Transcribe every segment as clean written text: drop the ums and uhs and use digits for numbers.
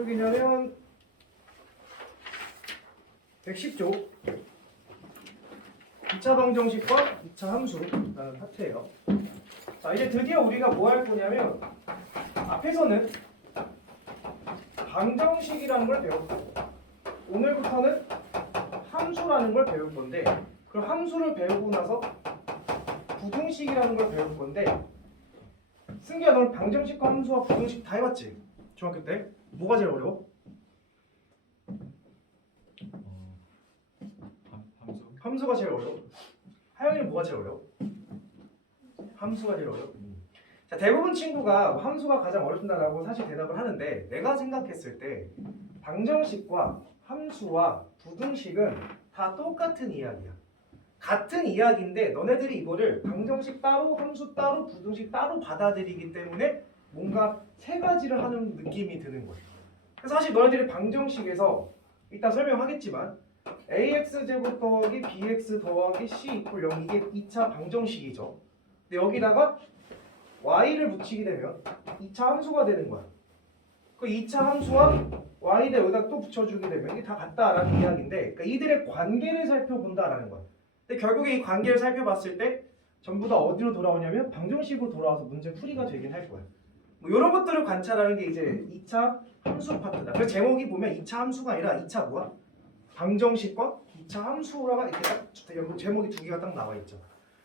쪽이냐면 110쪽 2차 방정식과 2차 함수라는 파트예요. 자, 이제 드디어 우리가 뭐 할 거냐면 앞에서는 방정식이라는 걸 배웠고 오늘부터는 함수라는 걸 배울 건데 그 함수를 배우고 나서 부등식이라는 걸 배울 건데 승기야, 너는 방정식과 함수와 부등식 다 해봤지? 중학교 때? 뭐가 제일 어려워? 함수가 제일 어려워. 하영이는 뭐가 제일 어려워? 함수가 제일 어려워. 자, 대부분 친구가 함수가 가장 어렵다라고 사실 대답을 하는데 내가 생각했을 때 방정식과 함수와 부등식은 다 똑같은 이야기야. 같은 이야기인데 너네들이 이거를 방정식 따로 함수 따로 부등식 따로 받아들이기 때문에 뭔가 세 가지를 하는 느낌이 드는 거예요. 그래서 사실 너네들이 방정식에서 이따 설명하겠지만 ax 제곱 더하기 bx 더하기 c 이퀄 0 이게 2차 방정식이죠. 근데 여기다가 y를 붙이게 되면 2차 함수가 되는 거야. 그 2차 함수와 y를 여기다 또 붙여주게 되면 이게 다 같다라는 이야기인데 그러니까 이들의 관계를 살펴본다라는 거야. 근데 결국에 이 관계를 살펴봤을 때 전부 다 어디로 돌아오냐면 방정식으로 돌아와서 문제 풀이가 되긴 할 거야. 뭐 이런 것들을 관찰하는 게 이제 2차 함수 파트다. 그래서 제목이 보면 2차 함수가 아니라 2차 뭐야? 방정식과 2차 함수라가 이렇게 딱 제목이 두 개가 딱 나와 있죠.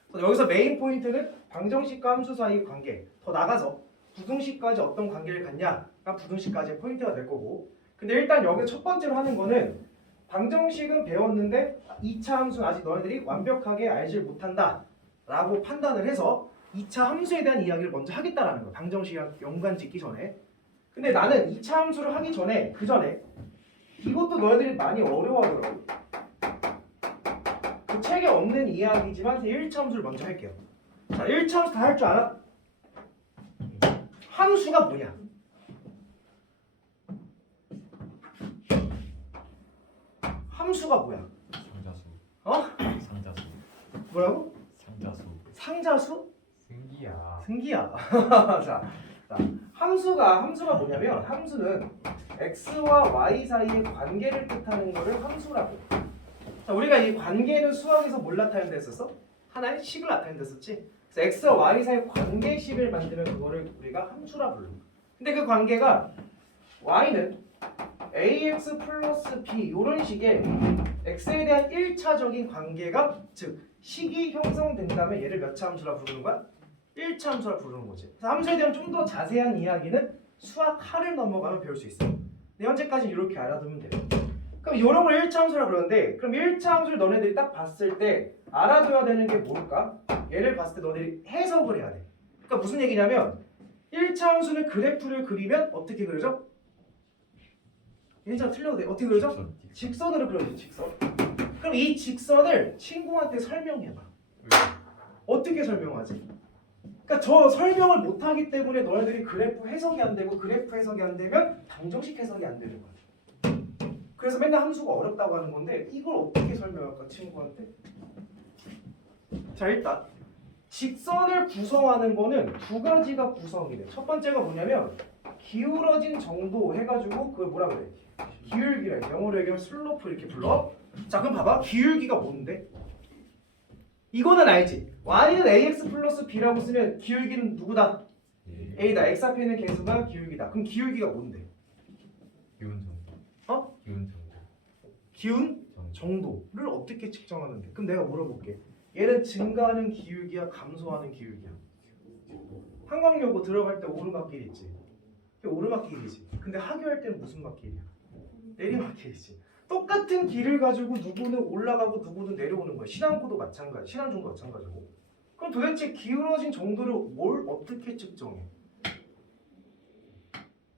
그래서 여기서 메인 포인트는 방정식과 함수 사이의 관계. 더 나가서 부등식까지 어떤 관계를 갖냐가 부등식까지의 포인트가 될 거고. 근데 일단 여기 첫 번째로 하는 거는 방정식은 배웠는데 2차 함수는 아직 너희들이 완벽하게 알지 못한다 라고 판단을 해서 2차 함수에 대한 이야기를 먼저 하겠다라는 거야. 방정식이랑 연관 짓기 전에. 근데 나는 2차 함수를 하기 전에 그 전에 이것도 너희들이 많이 어려워하더라고. 그 책에 없는 이야기지만 1차 함수를 먼저 할게요. 자, 1차 함수 다 할 줄 알아? 함수가 뭐냐? 함수가 뭐야? 상자수. 어? 상자수. 뭐라고? 상자수. 상자수? 승기야. 승기야. 자, 함수가 뭐냐면 함수는 x와 y 사이의 관계를 뜻하는 거를 함수라고. 자, 우리가 이 관계는 수학에서 뭘 나타낸다 했었어? 하나의 식을 나타낸다 했었지. 그래서 x와 y 사이의 관계식을 만들면 그거를 우리가 함수라 불러. 근데 그 관계가 y는 ax 플러스 b 이런 식의 x에 대한 1차적인 관계가 즉 식이 형성된다면 얘를 몇 차 함수라 부르는 거야? 1차 함수라 부르는 거지. 그래서 함수에 대한 좀 더 자세한 이야기는 수학 하를 넘어가면 배울 수 있어. 근데 현재까지 이렇게 알아두면 돼요. 그럼 이런 걸 1차 함수라 그러는데 그럼 1차 함수를 너네들이 딱 봤을 때 알아둬야 되는 게 뭘까? 얘를 봤을 때 너네들이 해석을 해야 돼. 그러니까 무슨 얘기냐면 1차 함수는 그래프를 그리면 어떻게 그려져? 얘는 틀려도 돼. 어떻게 그려져? 직선으로 그려져. 직선. 그럼 이 직선을 친구한테 설명해봐. 어떻게 설명하지? 그러니까 저 설명을 못하기 때문에 너희들이 그래프 해석이 안 되고 그래프 해석이 안 되면 방정식 해석이 안 되는 거야. 그래서 맨날 함수가 어렵다고 하는 건데 이걸 어떻게 설명할까 친구한테? 자, 일단 직선을 구성하는 거는 두 가지가 구성이 돼. 첫 번째가 뭐냐면 기울어진 정도 해가지고 그걸 뭐라 그래? 기울기래. 영어로 얘기하면 슬로프 이렇게 불러. 자, 그럼 봐봐. 기울기가 뭔데? 이거는 알지? y는 ax 플러스 b라고 쓰면 기울기는 누구다? a다. x 앞에 있는 개수가 기울기다. 그럼 기울기가 뭔데? 기운 정도. 어? 기운 정도. 기운 정도를 어떻게 측정하는데? 그럼 내가 물어볼게. 얘는 증가하는 기울기야, 감소하는 기울기야? 한강여고 들어갈 때 오르막길 있지. 그게 오르막길이지. 근데 하교할 때는 무슨 막길이야? 내리막길이지. 똑같은 길을 가지고 누구는 올라가고 누구는 내려오는 거야. 신안고도 마찬가지, 신안중도 마찬가지고. 그럼 도대체 기울어진 정도를 뭘 어떻게 측정해?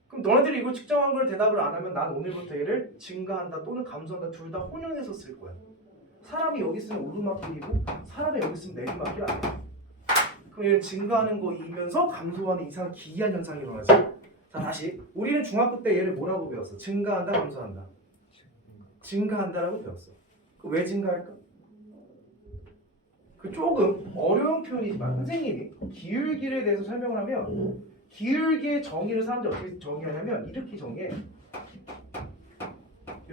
그럼 너네들이 이걸 측정한 걸 대답을 안 하면 난 오늘부터 얘를 증가한다 또는 감소한다 둘 다 혼용해서 쓸 거야. 사람이 여기 있으면 오르막길이고 사람이 여기 있으면 내리막길 아니야. 그럼 얘는 증가하는 거이면서 감소하는 이상 기이한 현상이 일어나지. 자, 다시 우리는 중학교 때 얘를 뭐라고 배웠어? 증가한다, 감소한다? 증가한다라고 배웠어. 그 왜 증가할까? 그 조금 어려운 표현이지만 선생님이 기울기에 대해서 설명을 하면 기울기의 정의를 사람들이 어떻게 정의하냐면 이렇게 정의해.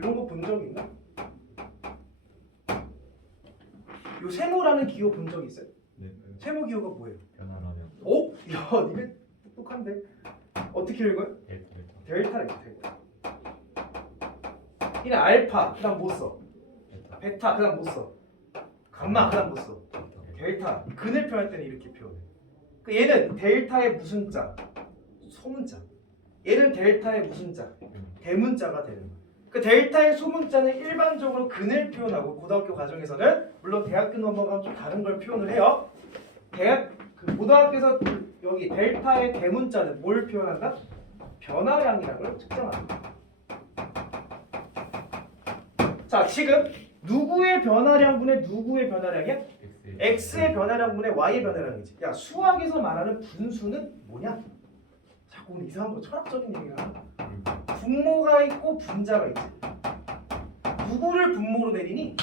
이런 거 본 적 있나? 요 세모라는 기호 본 적 있어요? 네. 세모 기호가 뭐예요? 변화라면 오? 야, 니가 똑똑한데? 어떻게 읽어요? 델타. 델타래, 델타. 이는 알파, 그 다음 못 써. 델타. 베타, 그 다음 못 써. 감마, 그 다음 못 써. 델타. 델타, 근을 표현할 때는 이렇게 표현해. 그 얘는 델타의 무슨 자? 소문자. 얘는 델타의 무슨 자? 대문자가 되는 거야. 그 델타의 소문자는 일반적으로 근을 표현하고 고등학교 과정에서는 물론 대학교 넘어가면 좀 다른 걸 표현을 해요. 그 고등학교에서 여기 델타의 대문자는 뭘 표현한다? 변화량이라는 걸 측정한다. 자, 지금 누구의 변화량분의 누구의 변화량이야? x의 변화량분의 y의 변화량이지. 야, 수학에서 말하는 분수는 뭐냐? 자꾸 오늘 이상한 거 철학적인 얘기를 하나? 분모가 있고 분자가 있지. 누구를 분모로 내리니?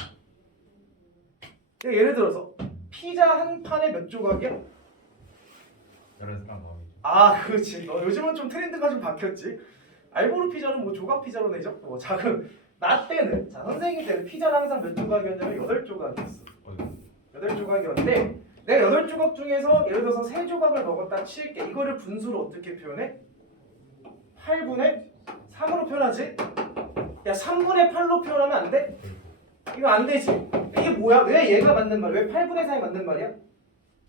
예를 들어서 피자 한 판에 몇 조각이야? 여러 사람 마음이죠. 아, 그렇지. 요즘은 좀 트렌드가 좀 바뀌었지. 알보르 피자는 뭐 조각 피자로 내죠. 작은 나 때는 자 선생님 때는 피자는 항상 몇 조각이었냐면 8조각이었어. 8조각이었는데 내가 8조각 중에서 예를 들어서 3조각을 먹었다 칠게. 이거를 분수로 어떻게 표현해? 8분의 3으로 표현하지? 야, 3분의 8로 표현하면 안 돼? 이거 안 되지. 이게 뭐야? 왜 얘가 맞는 말이야? 왜 8분의 4이 맞는 말이야?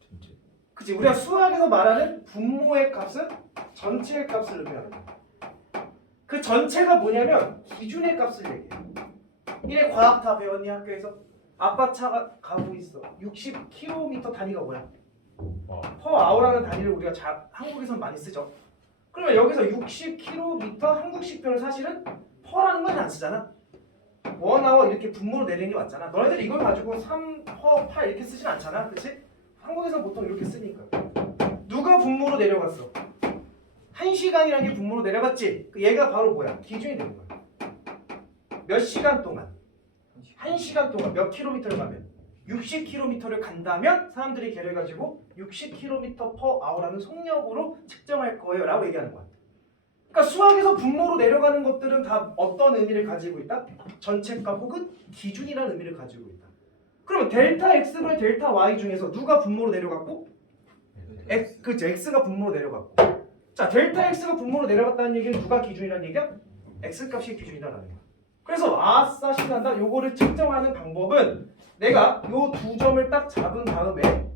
전체. 그치? 우리가 수학에서 말하는 분모의 값은 전체의 값을 의미하는 거야. 그 전체가 뭐냐면 기준의 값을 얘기해. 이래 과학 다 배웠니 학교에서? 아빠 차가 가고 있어. 60km 단위가 뭐야? 와. per hour라는 단위를 우리가 한국에서는 많이 쓰죠. 그러면 여기서 60km 한국식 표현을 사실은 per라는 건 안 쓰잖아. 1hour 이렇게 분모로 내리는 게 맞잖아. 너희들 이걸 가지고 3 per 8 이렇게 쓰진 않잖아. 그치? 한국에서 보통 이렇게 쓰니까. 누가 분모로 내려갔어? 1시간이라는 게 분모로 내려갔지? 얘가 바로 뭐야? 기준이 되는 거야. 몇 시간 동안? 1시간 동안 몇 킬로미터를 가면? 60km를 간다면 사람들이 걔를 가지고 60km per hour라는 속력으로 측정할 거예요 라고 얘기하는 거야. 그러니까 수학에서 분모로 내려가는 것들은 다 어떤 의미를 가지고 있다? 전체값 혹은 기준이라는 의미를 가지고 있다. 그러면 델타 x분의 델타 y 중에서 누가 분모로 내려갔고? 그치, x가 분모로 내려갔고. 자, 델타 x가 분모로 내려갔다는 얘기는 누가 기준이라는 얘기야? x값이 기준이다라는 거야. 그래서 아싸 신난다. 요거를 측정하는 방법은 내가 요 두 점을 딱 잡은 다음에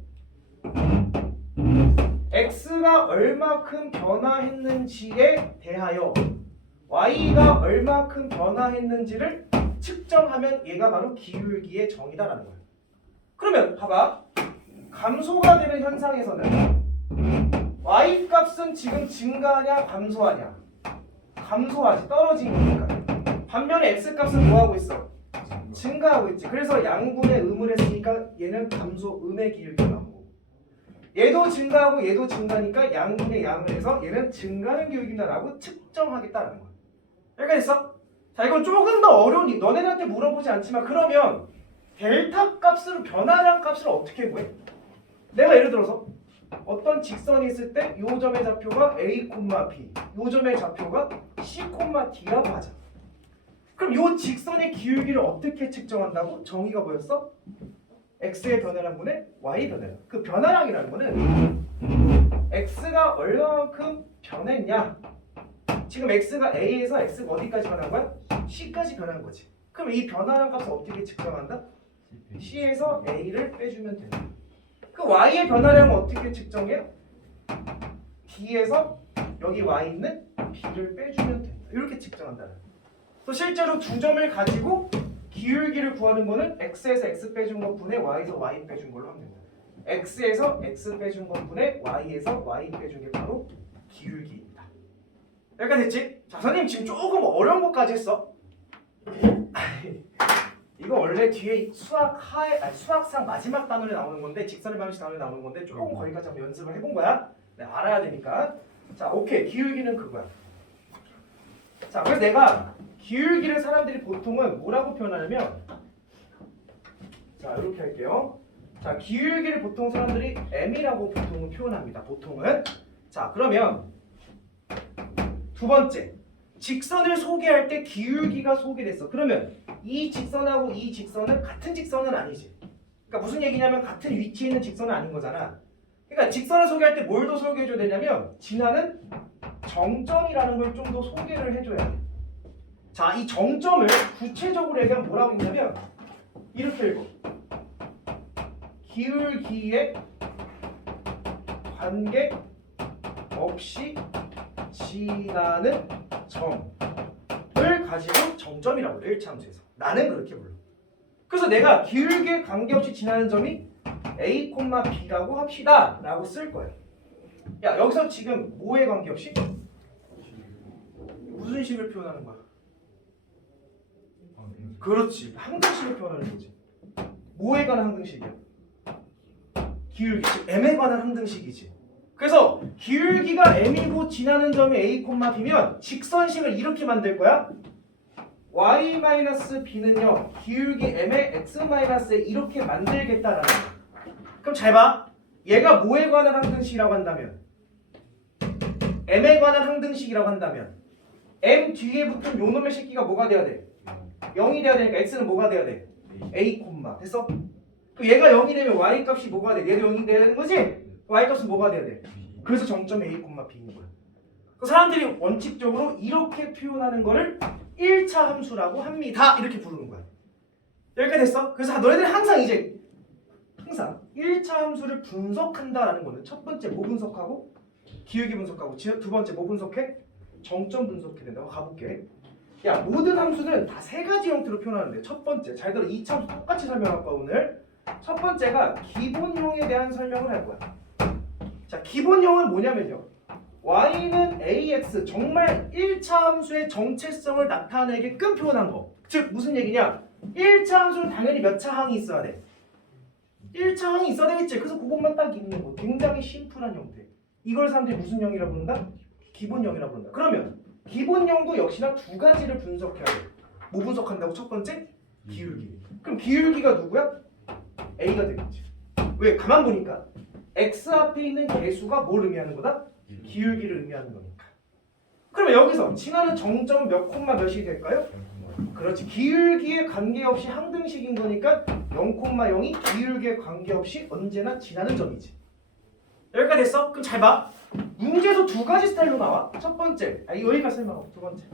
x가 얼마큼 변화했는지에 대하여 y가 얼마큼 변화했는지를 측정하면 얘가 바로 기울기의 정의다라는 거야. 그러면 봐봐. 감소가 되는 현상에서는 y 값은 지금 증가하냐 감소하냐? 감소하지. 떨어지니까. 반면에 x 값은 뭐하고 있어? 증가하고 있지. 그래서 양분의 음을 했으니까 얘는 감소 음의 기울기가 나오고 얘도 증가하고 얘도 증가니까 양분의 양을 해서 얘는 증가하는 기울기다라고 측정하겠다는 거야. 여기까지 있어? 자, 이건 조금 더 어려우니 너네한테 물어보지 않지만 그러면 델타 값으로 변화량 값을 어떻게 구해? 내가 예를 들어서 어떤 직선이 있을 때 요 점의 좌표가 a, b 요 점의 좌표가 c, d라고 하자. 그럼 요 직선의 기울기를 어떻게 측정한다고? 정의가 뭐였어? x의 변화량분의 y 변화량. 그 변화량이라는 거는 x가 얼마만큼 변했냐. 지금 x가 a에서 x가 어디까지 변한 거야? c까지 변한 거지. 그럼 이 변화량 값을 어떻게 측정한다? c에서 a를 빼주면 된다. 그 y의 변화량은 어떻게 측정해? d에서 여기 y 있는 b를 빼주면 된다. 이렇게 측정한다는 거야. 또 실제로 두 점을 가지고 기울기를 구하는 거는 x에서 x 빼준 것 분의 y에서 y 빼준 걸로 하면 된다. x에서 x 빼준 것 분의 y에서 y 빼준 게 바로 기울기입니다. 여기까지 됐지? 자, 선생님 지금 조금 어려운 것까지 했어. 이거 원래 뒤에 수학상 마지막 단원에 나오는 건데 직선의 방식 단원에 나오는 건데 조금 거기까지 한번 연습을 해본 거야. 네, 알아야 되니까. 자, 오케이. 기울기는 그거야. 자, 그래서 내가 기울기를 사람들이 보통은 뭐라고 표현하냐면 자, 이렇게 할게요. 자, 기울기를 보통 사람들이 m이라고 보통은 표현합니다. 보통은. 자, 그러면 두 번째. 직선을 소개할 때 기울기가 소개됐어. 그러면 이 직선하고 이 직선은 같은 직선은 아니지. 그러니까 무슨 얘기냐면 같은 위치에 있는 직선은 아닌 거잖아. 그러니까 직선을 소개할 때 뭘 더 소개해줘야 되냐면 지나는 정점이라는 걸 좀 더 소개를 해줘야 돼. 자, 이 정점을 구체적으로 얘기하면 뭐라고 했냐면 이렇게 읽어. 기울기에 관계 없이 지나는 점을 가지고 정점이라고 그래. 1차 함수에서. 나는 그렇게 불러. 그래서 내가 기울기에 관계없이 지나는 점이 A, B라고 합시다 라고 쓸 거야. 야, 여기서 지금 뭐에 관계없이? 무슨 식을 표현하는 거야? 그렇지. 항등식을 표현하는 거지. 뭐에 관한 항등식이야? 기울기. 즉 M에 관한 항등식이지. 그래서 기울기가 M이고 지나는 점이 A, B면 직선식을 이렇게 만들 거야. Y-B는요. 기울기 M의 X-에 이렇게 만들겠다라는 거야. 그럼 잘 봐. 얘가 뭐에 관한 항등식이라고 한다면 M에 관한 항등식이라고 한다면 M 뒤에 붙은 요 놈의 새끼가 뭐가 돼야 돼? 0이 돼야 되니까 X는 뭐가 돼야 돼? A, 됐어? 그 얘가 0이 되면 Y 값이 뭐가 돼? 얘도 0이 돼야 되는 거지? Y 값은 뭐가 돼야 돼? 그래서 정점 A, B인 거야. 그 사람들이 원칙적으로 이렇게 표현하는 거를 1차 함수라고 합니다. 이렇게 부르는 거야. 여기까지 됐어? 그래서 너희들이 항상 1차 함수를 분석한다라는 거는 첫 번째 뭐 분석하고 기울기 분석하고 두 번째 뭐 분석해? 정점 분석해야 된다고. 가볼게. 야, 모든 함수는 다 세 가지 형태로 표현하는데 첫 번째 잘 들어. 2차 함수 똑같이 설명할 거야 오늘. 첫 번째가 기본형에 대한 설명을 할 거야. 자, 기본형은 뭐냐면요. y는 ax 정말 1차 함수의 정체성을 나타내게끔 표현한 거. 즉 무슨 얘기냐? 1차 함수는 당연히 몇 차 항이 있어야 돼. 1차 항이 있어야 되겠지. 그래서 그것만 딱 있는 거. 굉장히 심플한 형태. 이걸 사람들이 무슨 형이라고 부른다? 기본형이라고 부른다. 그러면 기본형도 역시나 두 가지를 분석해야 돼. 뭐 분석한다고? 첫 번째 기울기. 그럼 기울기가 누구야? a가 되겠지. 왜? 가만 보니까 x 앞에 있는 개수가 뭘 의미하는 거다? 기울기를 의미하는 거니까. 그러면 여기서 지나는 정점 몇 콤마 몇이 될까요? 그렇지. 기울기에 관계없이 항등식인 거니까 0,0이 기울기에 관계없이 언제나 지나는 점이지. 여기까지 됐어? 그럼 잘 봐. 문제에서 두 가지 스타일로 나와. 첫 번째, 여기까지 설명하고 두 번째.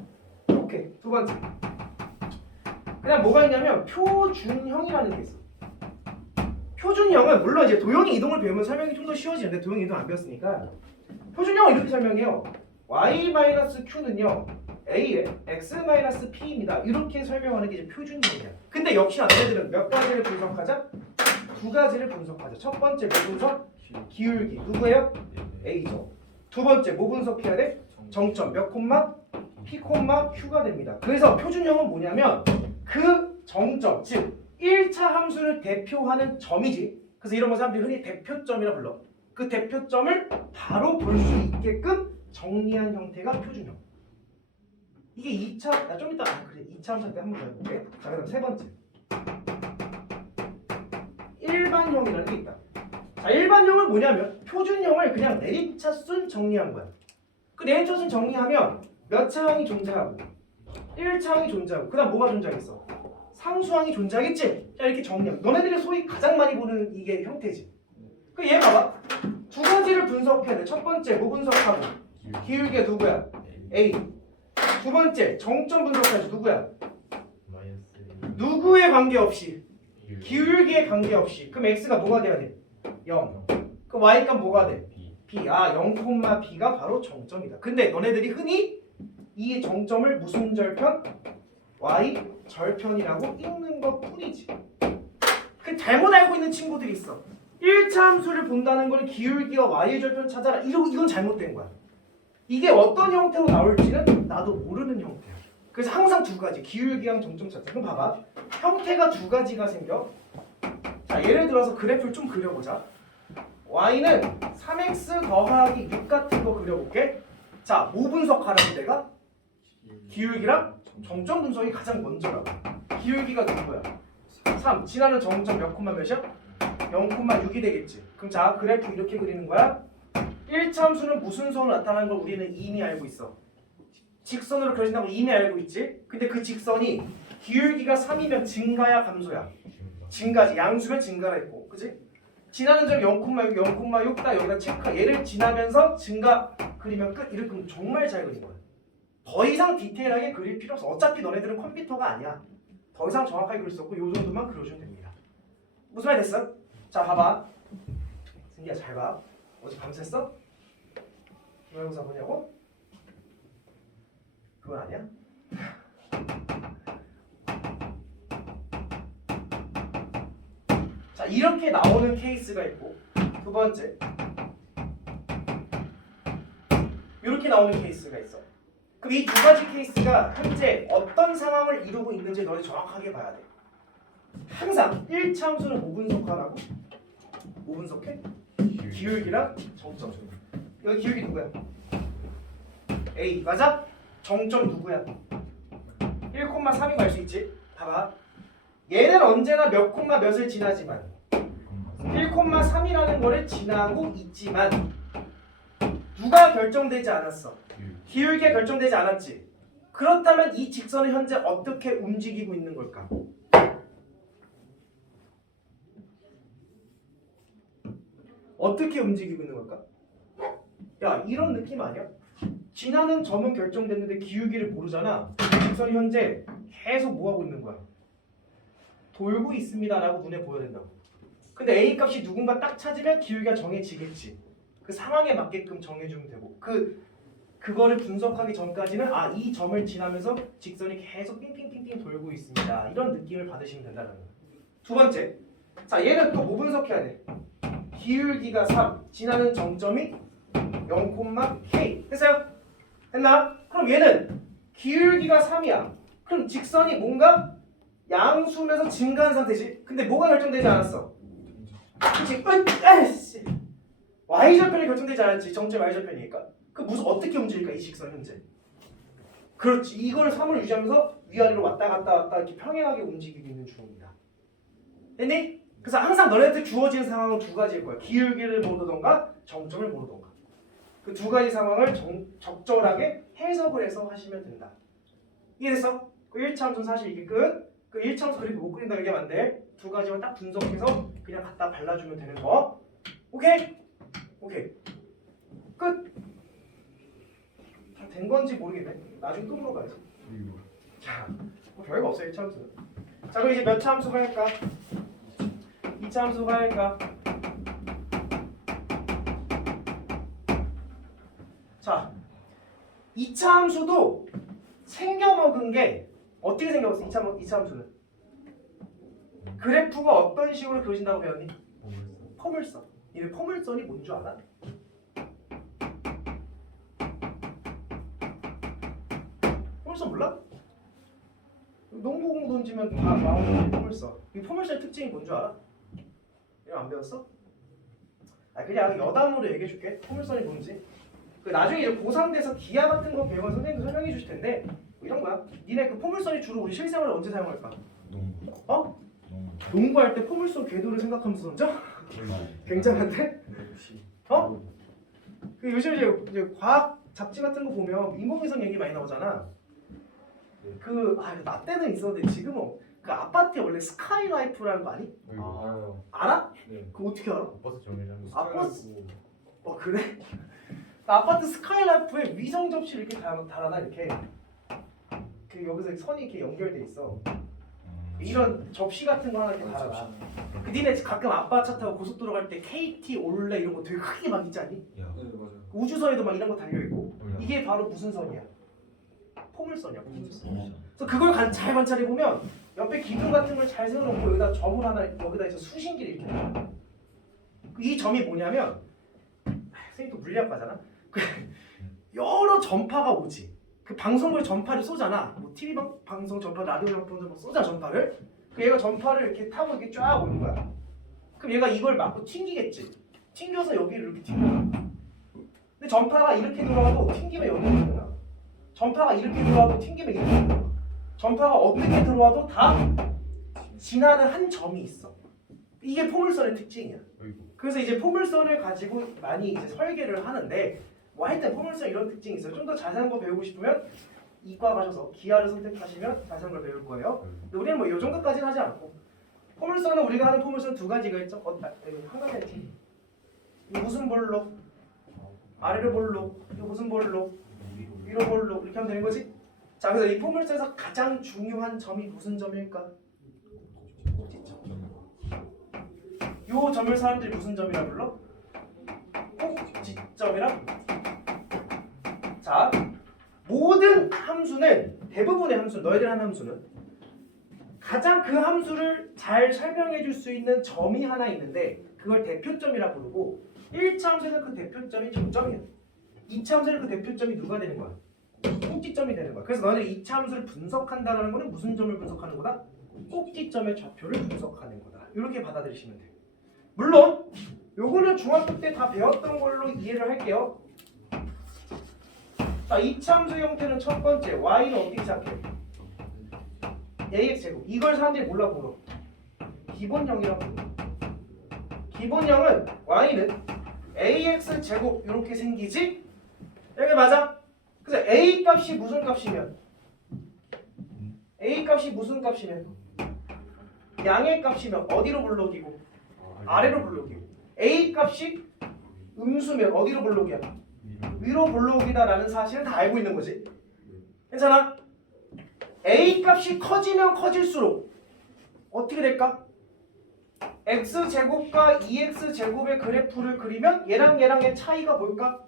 오케이, 두 번째. 그냥 뭐가 있냐면 표준형이라는 게 있어. 표준형은 물론 이제 도형의 이동을 배우면 설명이 좀 더 쉬워지는데 도형의 이동 안 배웠으니까 표준형은 이렇게 설명해요. y-q는요 a의 x-p입니다. 이렇게 설명하는 게 이제 표준형이야. 근데 역시나 너희들은 몇 가지를 분석하자? 두 가지를 분석하자. 첫 번째 뭐 분석? 기울기. 누구예요? a죠. 두 번째 뭐 분석해야 돼? 정점 몇 콤마? p 콤마 q가 됩니다. 그래서 표준형은 뭐냐면 그 정점, 즉 1차 함수를 대표하는 점이지. 그래서 이런 거 사람들이 흔히 대표점이라 불러. 그 대표점을 바로 볼 수 있게끔 정리한 형태가 표준형. 이게 2차, 좀 이따 그래 2차 함수 때 한번 더 해볼게. 자, 그다음 세 번째 일반형이라는 게 있다. 자, 일반형은 뭐냐면 표준형을 그냥 내림차순 정리한 거야. 그 내림차순 정리하면 몇 차항이 존재하고 1차항이 존재하고 그 다음 뭐가 존재하겠어? 상수항이 존재하겠지? 자, 이렇게 정리하면 너네들이 소위 가장 많이 보는 이게 형태지. 그 얘 봐봐. 두 가지를 분석해야 돼. 첫 번째 뭐 분석하고 기울기가 누구야? A. 두 번째 정점 분석해야지. 누구야? 누구에 관계없이 기울기에 관계없이. 그럼 x가 뭐가 돼야 돼? 0. 그 y값 뭐가 돼? b. 아, 0,b가 바로 정점이다. 근데 너네들이 흔히 이 정점을 무슨 절편? y 절편이라고 읽는 것 뿐이지. 그 잘못 알고 있는 친구들이 있어. 1차 함수를 본다는 걸 기울기와 y의 절편 찾아라. 이건 잘못된 거야. 이게 어떤 형태로 나올지는 나도 모르는 형태야. 그래서 항상 두 가지, 기울기랑 정점 찾자. 그럼 봐봐. 형태가 두 가지가 생겨. 자, 예를 들어서 그래프를 좀 그려보자. y는 3x 더하기 6 같은 거 그려볼게. 자, 뭐 분석하라고 내가? 기울기랑 정점 분석이 가장 먼저라고. 기울기가 누구야? 3. 지나는 정점 몇 콤마 몇이야? 0,6이 되겠지. 그럼 자, 그래프 이렇게 그리는 거야. 1차 함수는 무슨 선으로 나타나는 걸 우리는 이미 알고 있어. 직선으로 그려진다고 이미 알고 있지? 근데 그 직선이 기울기가 3이면 증가야 감소야? 증가지. 양수면 증가라 했고, 그지? 지나는 점 0,6, 0,6 딱 여기다 체크. 얘를 지나면서 증가 그리면 끝. 이렇게 그럼 정말 잘 그린 거야. 더 이상 디테일하게 그릴 필요 없어. 어차피 너네들은 컴퓨터가 아니야. 더 이상 정확하게 그릴 수 없고 요 정도만 그려주면 됩니다. 무슨 말 됐어? 자, 봐봐. 승기야 잘 봐. 어제 밤샜어? 모의고사 보냐고? 그건 아니야? 자, 이렇게 나오는 케이스가 있고 두 번째 이렇게 나오는 케이스가 있어. 그럼 이 두 가지 케이스가 현재 어떤 상황을 이루고 있는지 너네 정확하게 봐야 돼. 항상 1차 함수는 뭐 분석하라고? 뭐 분석해? 기울기랑 정점. 여기 기울기 누구야? A 맞아? 정점 누구야? 1,3이고 알 수 있지? 봐봐. 얘는 언제나 몇 콤마 몇을 지나지만 1,3이라는 거를 지나고 있지만 누가 결정되지 않았어? 기울기가 결정되지 않았지? 그렇다면 이 직선은 현재 어떻게 움직이고 있는 걸까? 어떻게 움직이고 있는 걸까? 야, 이런 느낌 아니야? 지나는 점은 결정됐는데 기울기를 모르잖아. 직선이 현재 계속 뭐하고 있는 거야? 돌고 있습니다 라고 눈에 보여야 된다고. 근데 A 값이 누군가 딱 찾으면 기울기가 정해지겠지. 그 상황에 맞게끔 정해주면 되고 그거를 분석하기 전까지는 아, 이 점을 지나면서 직선이 계속 삥삥삥삥 돌고 있습니다. 이런 느낌을 받으시면 된다는 거야. 두 번째, 자 얘는 또 뭐 분석해야 돼? 기울기가 3, 지나는 정점이 0,k 됐어요? 됐나? 그럼 얘는 기울기가 3이야. 그럼 직선이 뭔가 양수면서 증가한 상태지. 근데 뭐가 결정되지 않았어? 그치? 에이씨. y절편이 결정되지 않았지. 정점 y절편이니까. 그 무슨 어떻게 움직일까 이 직선 현재? 그렇지. 이걸 3을 유지하면서 위아래로 왔다 갔다 이렇게 평행하게 움직이고 있는 중입니다. 됐니? 그래서 항상 너네한테 주어진 상황은 두 가지일 거야. 기울기를 모르던가 정점을 모르던가. 그 두 가지 상황을 적절하게 해석을 해서 하시면 된다. 이해됐어? 그 1차 함수는 사실 이게 끝. 그 1차 함수 그렇게 못 그린다 얘기하면 안 돼. 두 가지만 딱 분석해서 그냥 갖다 발라주면 되는 거. 오케이? 오케이. 끝. 다 된 건지 모르겠네. 나중에 또 물어봐야지. 자, 뭐 별거 없어요 1차 함수는. 자, 그럼 이제 몇 차 함수가 할까? 2차 함수가 할까? 자, 2차 함수도 생겨먹은 게 어떻게 생겨먹었어? 2차 함수는 그래프가 어떤 식으로 그려진다고 배웠니? 포물선. 얘네 포물선이 뭔 줄 알아? 포물선 몰라? 농구공 던지면 다 나오는 포물선. 이 포물선의 특징이 뭔 줄 알아? 이거 안 배웠어? 아, 그냥 여담으로 얘기해줄게. 포물선이 뭔지. 그 나중에 이제 고3 돼서 기하 같은 거 배우면 선생님도 설명해 주실 텐데 뭐 이런 거야. 니네 그 포물선이 주로 우리 실생활에 언제 사용할까? 농구. 어? 농구할 때 포물선 궤도를 생각하면서 던져? 굉장한데? 어? 그 요즘 이제 과학 잡지 같은 거 보면 인공위성 얘기 많이 나오잖아. 나 때는 있었는데 지금은 그 아파트에 원래 스카이라이프라는 거 아니? 알아? 네. 그거 어떻게 알아? 버스 정류장. 버스? 그래? 아파트 스카이라이프에 위성 접시를 이렇게 달아놔 이렇게. 그 여기서 선이 이렇게 연결돼 있어. 이런 접시 같은 거 하나 이렇게 달아놔. 그 니네 가끔 아빠 차 타고 고속도로 갈 때 KT 올레 이런 거 되게 크게 막 있지 않니? 야. 네 맞아요. 우주선에도 막 이런 거 달려 있고. 이게 바로 무슨 선이야? 포물선이야. 포물선. 그래서 그걸 잘 관찰해 보면 옆에 기둥 같은 걸 잘 세워놓고 여기다 점을 하나 여기다 이제 수신기를 이렇게 놔. 이 점이 뭐냐면 선생님 또 물리학과잖아. 여러 전파가 오지. 그 방송을 전파를 쏘잖아. 뭐 TV 방송 전파, 라디오 방송 쏘자 전파를. 그 얘가 전파를 이렇게 타고 이렇게 쫙 오는 거야. 그럼 얘가 이걸 맞고 튕기겠지. 튕겨서 여기를 이렇게 튕겨. 근데 전파가 이렇게 돌아가도 튕기면 여기로 돌아. 전파가 이렇게 들어와도 튕기면 이렇게 들어와. 전파가 어떻게 들어와도 다 지나는 한 점이 있어. 이게 포물선의 특징이야. 그래서 이제 포물선을 가지고 많이 이제 설계를 하는데 뭐 하여튼 포물선 이런 특징이 있어요. 좀 더 자세한 거 배우고 싶으면 이과 가셔서 기하를 선택하시면 자세한 걸 배울 거예요. 근데 우리는 뭐 이 정도까지는 하지 않고 포물선은 우리가 하는 포물선 두 가지가 있죠. 한 가지 했지. 이거 무슨 볼록? 아래로 볼록. 이거 무슨 볼록? 위로 볼록. 이렇게 하면 되는 거지? 자, 그래서 이 포물선에서 가장 중요한 점이 무슨 점일까? 꼭지점. 요 점을 사람들이 무슨 점이라 불러? 꼭지점이라. 자, 모든 함수는 대부분의 함수, 너희들 하는 함수는 가장 그 함수를 잘 설명해 줄 수 있는 점이 하나 있는데 그걸 대표점이라 부르고 1차 함수에서 그 대표점이 정점이야. 2차 함수에서 그 대표점이 누가 되는 거야? 꼭지점이 되는 거야. 그래서 너희들이 2차 함수를 분석한다는 거는 무슨 점을 분석하는 거다? 꼭지점의 좌표를 분석하는 거다. 이렇게 받아들이시면 돼요. 물론 요거는 중학교 때 다 배웠던 걸로 이해를 할게요. 자, 2차 함수 형태는 첫 번째 y는 어떻게 시작해? ax 제곱. 이걸 사람들이 몰라 불러. 기본형이라고 불러. 기본형은 y는 ax 제곱 이렇게 생기지? 여기 맞아? 그래서 a 값이 무슨 값이면? a 값이 무슨 값이면? 양의 값이면 어디로 불러기고? 아래로 불러기고. a 값이 음수면 어디로 불러기야? 위로 불러오기다라는 사실을 다 알고 있는 거지. 괜찮아? a 값이 커지면 커질수록 어떻게 될까? x제곱과 2x제곱의 그래프를 그리면 얘랑 얘랑의 차이가 뭘까?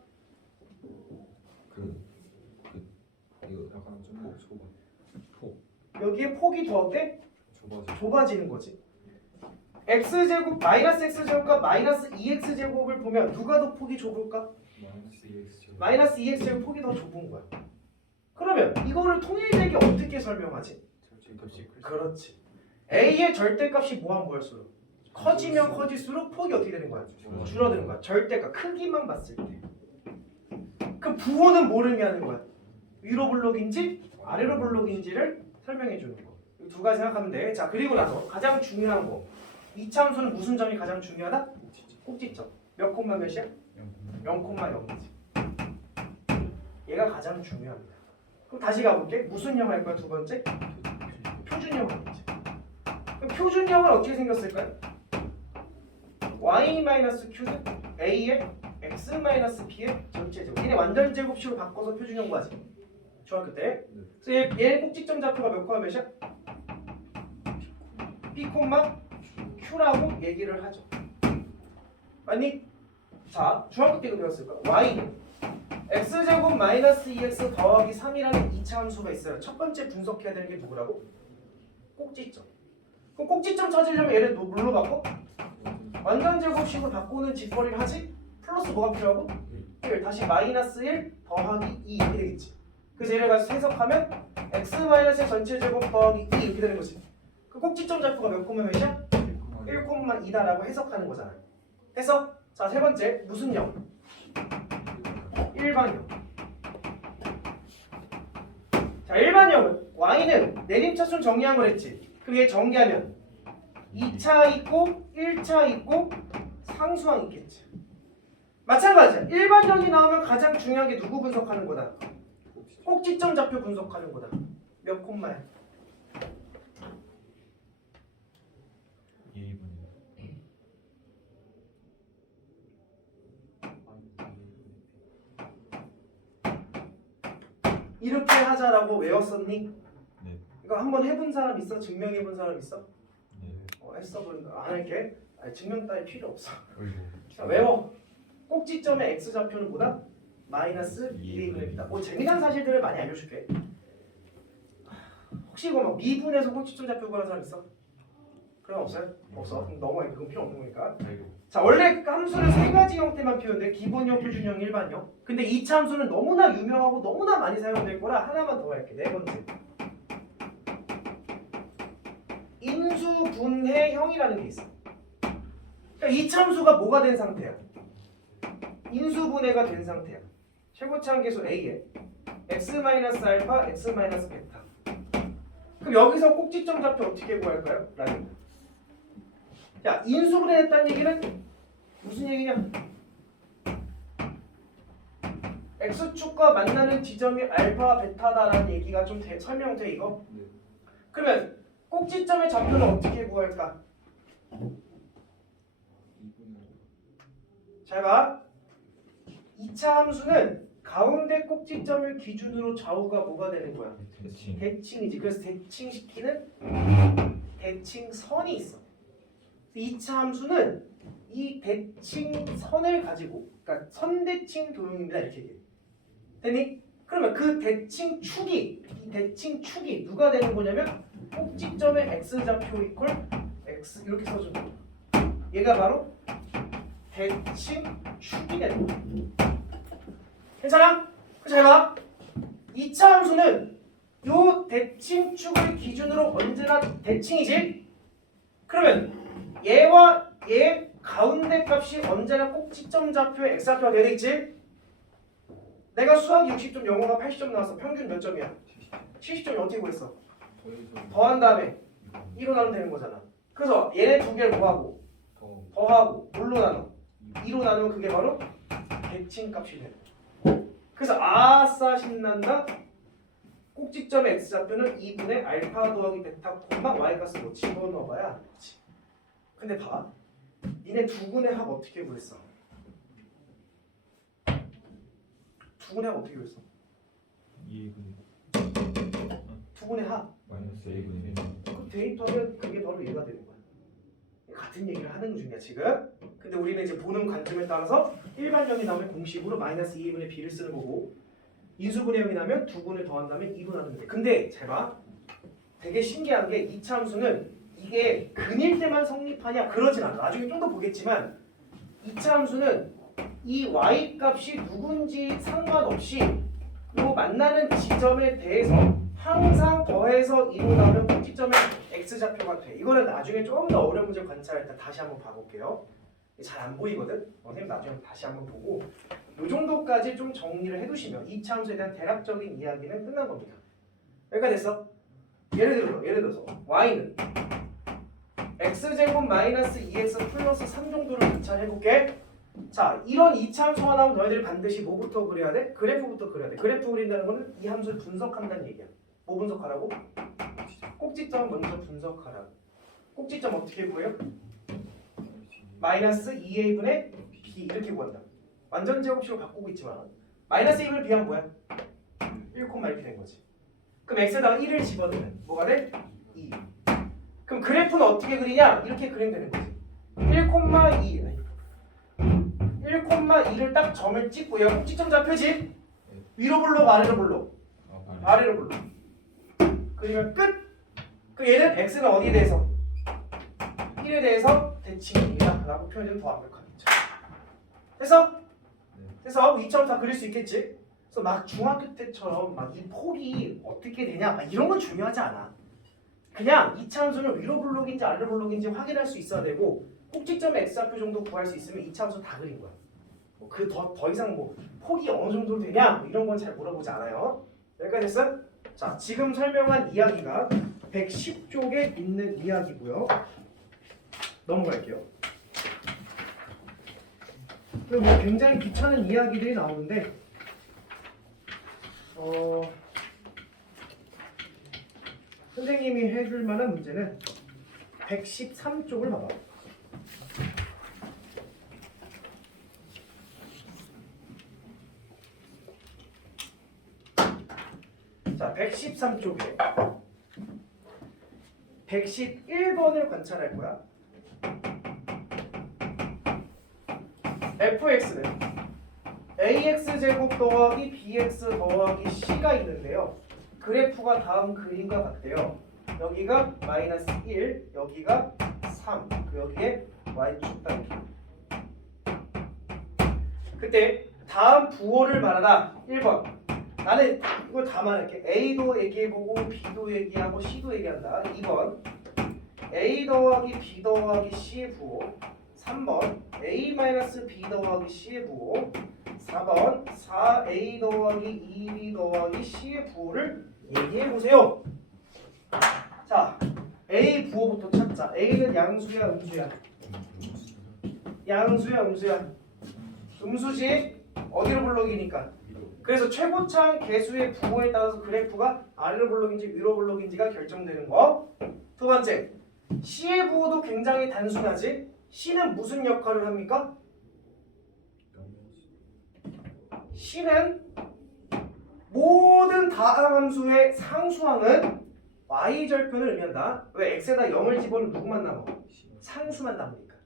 이거 약간 좀 좁아. 여기에 폭이 더 어때? 좁아져. 좁아지는 거지. x제곱 마이너스 x제곱과 마이너스 2x제곱을 보면 누가 더 폭이 좁을까? 마이너스 2x제곱 폭이 더 좁은 거야. 그러면 이거를 통일되게 어떻게 설명하지? 절대값이 그렇지. a의 절대값이 뭐한 거일수록 커지면 커질수록 폭이 어떻게 되는 거야? 줄어드는 거야. 절대값 크기만 봤을 때. 그럼 부호는 뭐를 의미하는 거야? 위로 블록인지 아래로 블록인지를 설명해 주는 거. 이 두 가지 생각하면 돼. 자, 그리고 나서 가장 중요한 거. 2차 함수는 무슨 점이 가장 중요하다? 꼭지점. 몇 콤마 몇이야? 0,0이지. 얘가 가장 중요합니다. 그럼 다시 가볼게. 무슨 형 할 거야? 두 번째? 표준형 하겠지. 그럼 표준형은 어떻게 생겼을까요? y-q는 a의 x-b의 전체 제곱. 얘네 완전 제곱식으로 바꿔서 표준형 구하지. 중학교 때. 그래서 얘 꼭지점 좌표가 몇 콤마 몇이야? p, q라고 얘기를 하죠. 맞니? 자, 중학교 때 이거 배웠을 거야. y는 x제곱 마이너스 2x 더하기 3이라는 2차 함수가 있어요. 첫 번째 분석해야 되는 게 누구라고? 꼭지점. 그럼 꼭지점 찾으려면 얘를 뭘로 바꿔? 완전 제곱식으로 바꾸는 짓거리를 하지? 플러스 뭐가 필요하고? 1 다시 마이너스 1 더하기 2 이렇게 되겠지. 그래서 얘를 가서 해석하면 x 마이너스 전체 제곱 더하기 2 이렇게 되는 거지. 그 꼭지점 좌표가 몇 콤마 몇이야? 1,2다라고 해석하는 거잖아. 해석. 자, 세 번째 무슨 형? 일반형. 자, 일반형은 y는 내림차순 정리한 걸 했지. 그럼 얘 전개하면 2차 있고 1차 있고 상수항 있겠지. 마찬가지야. 일반형이 나오면 가장 중요한 게 누구 분석하는 거다? 꼭지점 좌표 분석하는 거다. 몇 콤마야? 2분. 이렇게 하자라고 외웠었니? 네. 이거 한번 해본 사람 있어? 증명해본 사람 있어? 네. 했어 본 안 할게. 아니, 증명 따위 필요 없어. 어이구. 자, 외워. 꼭지점의 x 좌표는 뭐다? 마이너스 2분의 1이다. 뭐 재미난 사실들을 많이 알려줄게. 혹시 이거 막 미분에서 꼭지점 좌표 구하는 사람 있어? 그럼 없어요? 없어. 그럼 넘어가. 그건 필요 없는 거니까. 아이고. 자, 원래 함수는 세 가지 형태만 표현돼. 기본형, 표준형, 일반형. 근데 2차 함수는 너무나 유명하고 너무나 많이 사용될 거라 하나만 더 할게. 네 번째. 인수분해형이라는 게 있어. 그러니까 2차 함수가 뭐가 된 상태야? 인수분해가 된 상태야. 최고차 함계수 a에 x-알파, x-베타. 그럼 여기서 꼭지점 좌표 어떻게 구할까요? 라는. 야, 인수분해했다는 얘기는 무슨 얘기냐? x축과 만나는 지점이 알파 베타다라는 얘기가 좀 설명돼 이거? 네. 그러면 꼭지점의 좌표는 어떻게 구할까? 2분의 잘 봐. 2차 함수는 가운데 꼭지점을 기준으로 좌우가 뭐가 되는 거야? 대칭. 대칭이지. 그래서 대칭시키는 대칭선이 있어. 2차 함수는 이 대칭선을 가지고, 그러니까 선대칭 도형입니다. 이렇게 얘기해. 됐니? 그러면 그 대칭축이, 이 대칭축이 누가 되는 거냐면 꼭지점의 x좌표 이퀄 x 이렇게 써주는 거야. 얘가 바로 대칭축이 되는 거야. 괜찮아? 잘 봐. 2차 함수는 요 대칭축을 기준으로 언제나 대칭이지? 그러면 얘와 얘 가운데 값이 언제나 꼭지점 좌표의 x좌표가 되어 있지? 내가 수학 60점, 영어가 80점 나왔어. 평균 몇 점이야? 70점이 어떻게 구했어? 더해서 더한 다음에 이거 2로 나누면 되는 거잖아. 그래서 얘네 두 개를 뭐하고? 더 더하고 뭘로 나눠? 2로 나누면 그게 바로 대칭값이 되는 거야. 그래서 아싸 신난다. 꼭지점의 x좌표는 2분의 알파 더하기 베타 콤마 y 값을 뭐 집어넣어봐야 그렇지. 근데 봐. 니네 두 분의 합 어떻게 구했어? 두 분의 합 어떻게 구했어? 2분의 두 분의 합. 마이너스 2분의 그 대입하면 그게 바로 얘가 되는 거야. 같은 얘기를 하는 중이야 지금. 근데 우리는 이제 보는 관점에 따라서 일반형이 나오면 공식으로 마이너스 2분의 b를 쓰는 거고 인수분해형이 나면 두 분을 더한다면 2분 하면 돼. 근데 잘 봐. 되게 신기한 게 2차 함수는 이게 근일 때만 성립하냐 그러진 않아. 나중에 좀 더 보겠지만 2차 함수는 이 y 값이 누군지 상관없이 요 만나는 지점에 대해서 항상 더해서 2로 나오면 꼭지점의 x좌표가 돼. 이거는 나중에 조금 더 어려운 문제 관찰할 때 다시 한번 봐볼게요. 잘 안 보이거든? 선생님 나중에 다시 한번 보고 이 정도까지 좀 정리를 해두시면 2차 함수에 대한 대략적인 이야기는 끝난 겁니다. 여기까지 됐어? 예를 들어서 y는 x제곱 마이너스 2x 플러스 3 정도를 관찰해볼게. 자, 이런 2차 함수가 나오면 너희들이 반드시 뭐부터 그려야 돼? 그래프부터 그려야 돼. 그래프 그린다는 거는 이 함수를 분석한다는 얘기야. 뭐 분석하라고? 꼭지점 먼저 분석하라고. 꼭지점 어떻게 구해요? 마이너스 2a분의 b 이렇게 구한다. 완전 제곱식으로 바꾸고 있지만 마이너스 2분의 b하면 뭐야? 1, 이렇게 된 거지. 그럼 x에다가 1을 집어넣으면 뭐가 돼? 2. 그럼 그래프는 어떻게 그리냐? 이렇게 그리면 되는 거지. 1,2 1,2를 딱 점을 찍고요. 꼭지점 좌표지? 위로 블록 아래로 블록? 아래로 블록. 그리면 끝! 그 얘는 x는 어디에 대해서? 1에 대해서 대칭이다 라고 표현하면 더 완벽하겠죠. 그래서 2차원 다 그릴 수 있겠지? 그래서 막 중학교 때처럼 막 이 폭이 어떻게 되냐 막 이런 건 중요하지 않아. 그냥 2차 함수는 위로 블록인지 아래로 블록인지 확인할 수 있어야 되고 꼭지점의 x좌표 정도 구할 수 있으면 2차 함수 다 그린 거야. 뭐 그 더 이상 뭐 폭이 어느 정도 되냐 뭐 이런 건 잘 물어보지 않아요. 여기까지 됐어? 자, 지금 설명한 이야기가 110쪽에 있는 이야기고요. 넘어갈게요. 그리고 뭐 굉장히 귀찮은 이야기들이 나오는데 선생님이 해줄 만한 문제는 113쪽을 봐봐. 자, 113쪽에 111번을 관찰할 거야. fx는 ax제곱 더하기 bx 더하기 c가 있는데요. 그래프가 다음 그림과 같대요. 여기가 마이너스 1, 여기가 3, 여기에 y축 단위. 그때 다음 부호를 말하라. 1번. 나는 이걸 다 말할게. A도 얘기해보고 B도 얘기하고 C도 얘기한다. 2번. A 더하기 B 더하기 C의 부호. 3번. A-B 더하기 C의 부호. 4번. 4A 더하기 2B 더하기 C의 부호를 얘기해보세요. 자, A 부호부터 찾자. A는 양수야, 음수야? 양수야, 음수야? 음수지? 어디로 블록이니까? 그래서 최고차항 계수의 부호에 따라서 그래프가 아래로 볼록인지 위로 볼록인지가 결정되는 거. 두 번째, C의 부호도 굉장히 단순하지. C는 무슨 역할을 합니까? C는 모든 다함수의 상수항은 y절편을 의미한다. 왜? x에다 0을 집어넣으면 누구만 남아? 상수만 남으니까.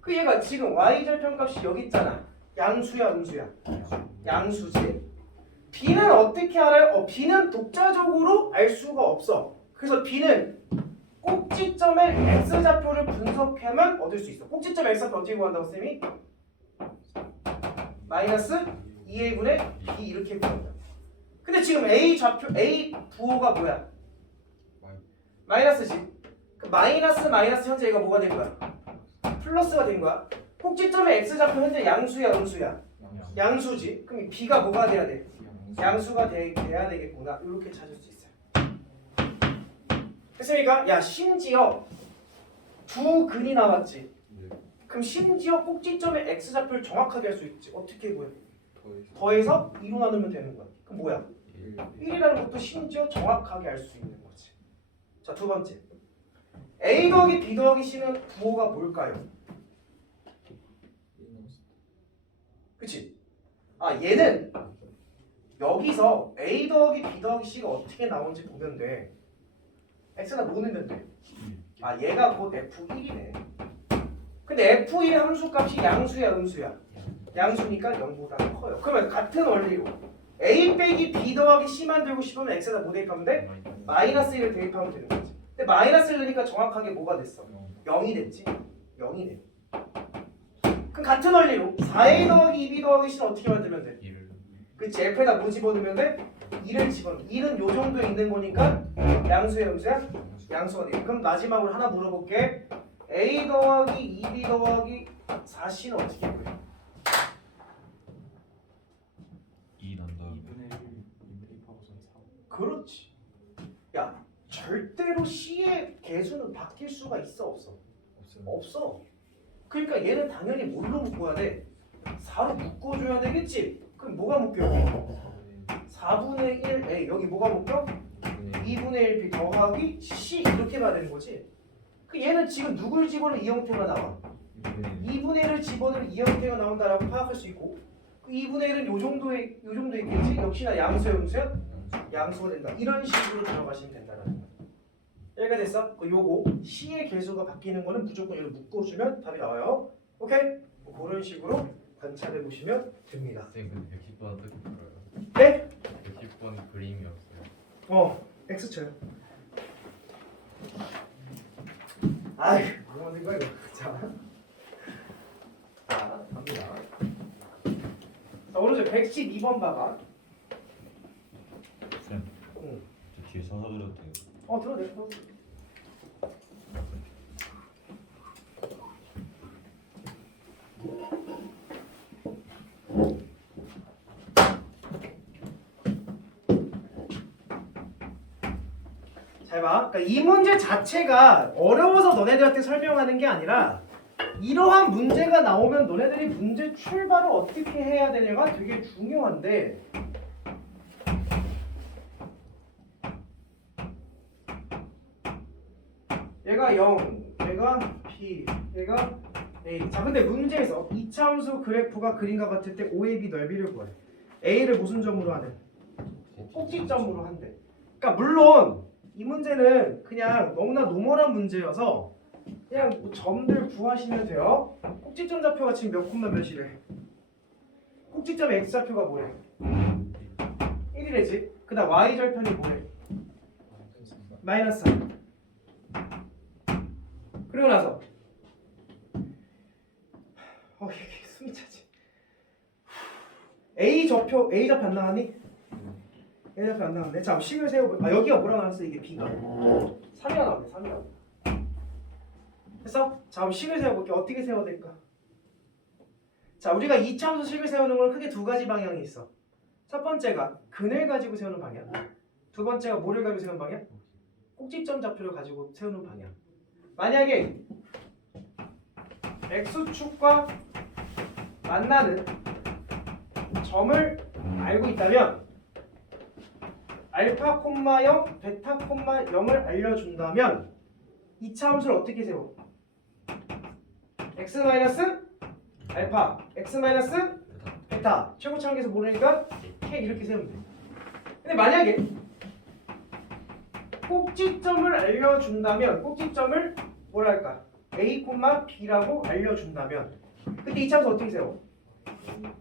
그 얘가 지금 y절편 값이 여기 있잖아. 양수야 음수야? 양수지. b는 어떻게 알아요? b는 독자적으로 알 수가 없어. 그래서 b는 꼭지점의 x좌표를 분석하면 얻을 수 있어. 꼭지점 x좌표 어떻게 구한다고 쌤이? 마이너스 2a분의 b 이렇게 구한다. 근데 지금 a 좌표 a 부호가 뭐야? 마이너스지. 그 마이너스 현재 얘가 뭐가 된 거야? 플러스가 된 거야. 꼭지점의 x좌표 현재 양수야 음수야? 양수지. 그럼 이 b가 뭐가 돼야 돼? 양수가 돼야 되겠구나. 이렇게 찾을 수 있어요. 됐습니까? 야, 심지어 두 근이 나왔지. 그럼 심지어 꼭지점의 x좌표를 정확하게 할 수 있지. 어떻게 보여? 더해서 2로 나누면 되는 거야. 그럼 뭐야? 1이라는 것도 심지어 정확하게 알 수 있는 거지. 자, 두 번째. a 더하기 b 더하기 c는 부호가 뭘까요? 그치? 아, 얘는 여기서 a 더하기 b 더하기 c가 어떻게 나오는지 보면 돼. x가 뭐 넣으면 돼? 아, 얘가 곧 f1이네. 근데 f1의 함수값이 양수야 음수야? 양수니까 0보다 커요. 그러면 같은 원리로 a 빼기 b 더하기 c만 들고 싶으면 x에다 뭐 대입하면 돼? 마이너스 1을 대입하면 되는 거지. 근데 마이너스 1을 넣으니까 정확하게 뭐가 됐어? 0이 됐지? 0이 돼. 그럼 같은 원리로 4a 더하기 2b 더하기 c는 어떻게 만들면 돼? 그치? f에다 뭐 집어넣으면 돼? 2를 집어넣어. 1은 요 정도에 있는 거니까 양수야 음수야? 양수가 돼. 그럼 마지막으로 하나 물어볼게. a 더하기 2b 더하기 4c는 어떻게 보여? 2 난다. 2분의 1 파고선 4. 그렇지. 야, 절대로 c의 개수는 바뀔 수가 있어 없어? 없어요. 없어. 그러니까 얘는 당연히 뭘로 묶어야 돼? 4로 묶어줘야 되겠지? 그럼 뭐가 묶여? 4분의 1a 여기 뭐가 묶여? 2분의 1b 더하기 c 이렇게 봐야 되는 거지. 그 얘는 지금 누굴 집어넣으면 이 형태가 나와. 2분의 1을 집어넣으면 이 형태가 나온다라고 파악할 수 있고 그 2분의 1은 요 정도 있겠지? 역시나 양수야 음수야? 양수가 된다. 이런 식으로 들어가시면 된다는 거야. 여기가 됐어? 그 요거 C의 개수가 바뀌는 거는 무조건 이렇게 묶어주면 답이 나와요. 오케이? 그런 식으로 관찰해 보시면 됩니다. 쌤 근데 110번 어떻게 풀어요? 네? 110번 그림이 없어요. X쳐요. 아이, 뭐 하는 거야 이거. 자, 갑니다. 자, 오른쪽 112번 봐봐. 쌤, 응. 저 뒤에 서서 그려도 돼요? 들어내. 잘 봐. 그러니까 이 문제 자체가 어려워서 너네들한테 설명하는 게 아니라 이러한 문제가 나오면 너네들이 문제 출발을 어떻게 해야 되냐가 되게 중요한데 얘가 0, 얘가 B, 얘가 A. 자, 근데 문제에서 이차함수 그래프가 그림과 같을 때 OAB 넓이를 구해. A를 무슨 점으로 하는? 꼭지점으로 한대. 그러니까 물론 이 문제는 그냥 너무나 노멀한 문제여서 그냥 뭐 점들 구하시면 돼요. 꼭지점 좌표가 지금 몇 콤마 몇이래? 꼭지점 X좌표가 뭐래? 1이래지. 그 다음 Y절편이 뭐래? 마이너스 3. 그리고 나서 이게 숨이 차지. A좌표 안 나왔니? A좌표 안 나왔네. 자, 식을 세워볼까? 여기가 뭐라 나왔어? 이게 B가 3이가 나왔네. 3이가 나왔네. 됐어? 자, 그럼 식을 세워볼게. 어떻게 세워야 될까? 자, 우리가 이차함수 식을 세우는 건 크게 두 가지 방향이 있어. 첫 번째가 근을 가지고 세우는 방향. 두 번째가 뭐를 가지고 세우는 방향? 꼭지점 좌표를 가지고 세우는 방향. 만약에 X축과 만나는 점을 알고 있다면 알파 콤마 0, 베타 콤마 0을 알려준다면 2차 함수를 어떻게 세워? x 마이너스 알파, x 마이너스 베타 최고차항에서 모르니까 k 이렇게 세우면 돼. 근데 만약에 꼭지점을 알려준다면 꼭지점을 뭐랄까 a, b라고 알려준다면 그때 2차 함수 어떻게 세워?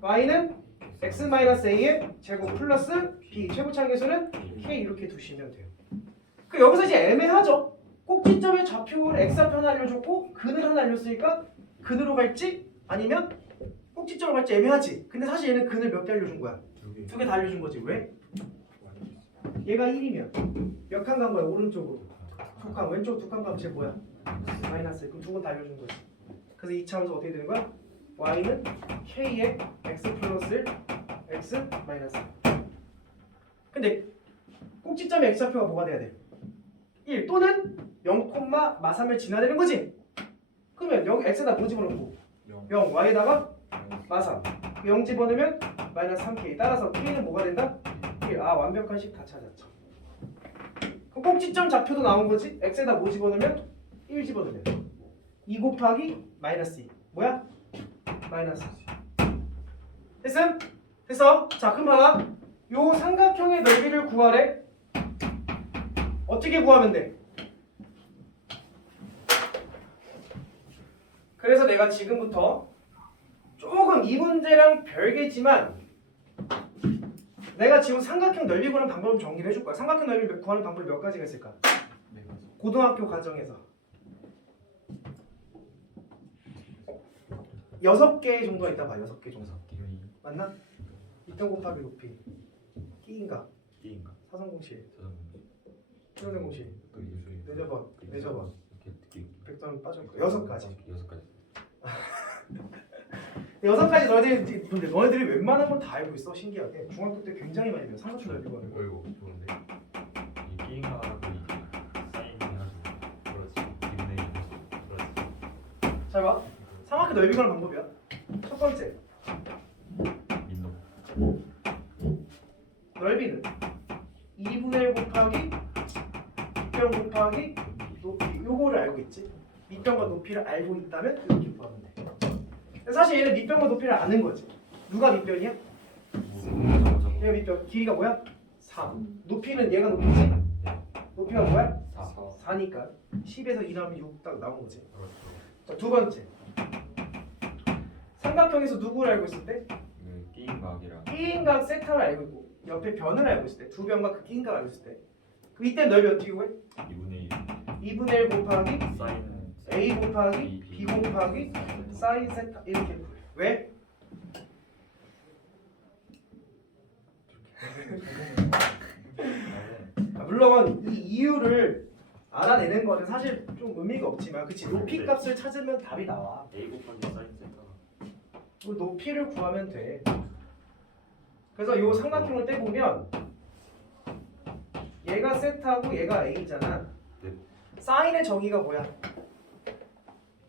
y는 x-a의 제곱 플러스 b 최고차항계수는 k 이렇게 두시면 돼요. 그 여기서 이제 애매하죠. 꼭지점의 좌표를 x좌표 하나 알려줬고 근을 하나 알려줬으니까 근으로 갈지 아니면 꼭지점으로 갈지 애매하지. 근데 사실 얘는 근을 몇 개 알려준 거야? 두 개 다 알려준 거지. 왜? 얘가 1이면 몇 칸 간 거야? 오른쪽으로 두 칸, 왼쪽 두 칸 가면 쟤 뭐야? 마이너스. 그럼 두 번 다 알려준 거지. 그래서 2차 함수 어떻게 되는 거야? y는 k의 x 플러스 1 x 마이너스 1. 근데 꼭지점의 x좌표가 뭐가 돼야 돼? 1 또는 0, 마3을 지나야 되는 거지? 그러면 여기 x에다 뭐 집어넣고 0, y에다가 마3 0 집어넣으면 마이너스 3k 따라서 k는 뭐가 된다? 1. 아 완벽한 식 다 찾았죠. 그럼 꼭지점 좌표도 나온 거지? x에다 뭐 집어넣으면 1 집어넣으면 2 곱하기 마이너스 2 뭐야? 마이너스 됐음? 됐어? 자 그럼 봐라 요 삼각형의 넓이를 구하래. 어떻게 구하면 돼? 그래서 내가 지금부터 조금 이 문제랑 별개지만 내가 지금 삼각형 넓이 구하는 방법을 정리를 해줄 거야. 삼각형 넓이 구하는 방법이 몇 가지가 있을까? 고등학교 과정에서 6개 정도가 있다 봐. 6개 정도 맞나? 2점 곱하기 높이 끼인가? 사성공식 수련의 공식 내접원 100점 빠질 거야. 6가지 6가지 너희들이 근데 너희들이 웬만한 건 다 알고 있어. 신기하게 중학교 때 굉장히 많이 배워. 삼각형 넓이 구하는 거. 어이구 좋은데 이 게임하고 사인 해가지고 그렇지 잘 봐. 삼각형 넓이 구하는 방법이야. 첫 번째 민노 넓이는 2분의 1 곱하기 밑변 곱하기 높이 요거를 알고 있지. 밑변과 높이를 알고 있다면 이렇게 구하면 돼. 근데 사실 얘는 밑변과 높이를 아는 거지. 누가 밑변이야? 얘가 밑변. 길이가 뭐야? 3. 높이는 얘가 높이지? 높이가 뭐야? 4니까 10에서 2 나오면 6 딱 나온 거지. 자, 두 번째 삼각형에서 누구를 알고 있을 때? 게임각이랑 끼인각 세타를 알고 있고 옆에 변을 알고 있을 때 두 변과 그 끼인각을 알고 있을 때 그럼 이때 넓이 어떻게 구해? 2분의 1 곱하기 사인 a 곱하기 b 곱하기 사인 세타 이렇게 구해. 왜? 물론 이 이유를 알아내는 거는 사실 좀 의미가 없지만 그치 높이 값을 찾으면 답이 나와. A 곱하기 사인 세타 그 높이를 구하면 돼. 그래서 이 삼각형을 떼보면 얘가 세타고 얘가 a잖아. 네. 사인의 정의가 뭐야?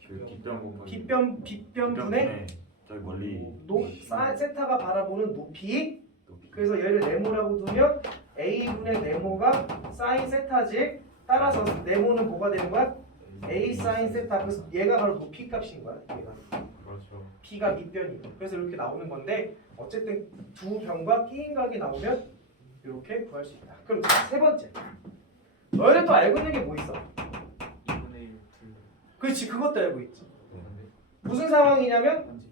뒷변 곱하기 빗변분의 저기 멀리 세타가 바라보는 높이. 그래서 얘를 네모라고 두면 a분의 네모가 사인 세타지. 따라서 네모는 뭐가 되는 거야? a 사인 세타. 그래서 얘가 바로 높이 값인 거야. 얘가. 그렇죠 b가 밑변이고. 그래서 이렇게 나오는 건데 어쨌든 두 변과 끼인각이 나오면 이렇게 구할 수 있다. 그럼 세 번째. 너희들 또 알고 있는 게 뭐 있어? 2분의 1 둘 그렇지. 그것도 알고 있지. 네. 무슨 상황이냐면 번지기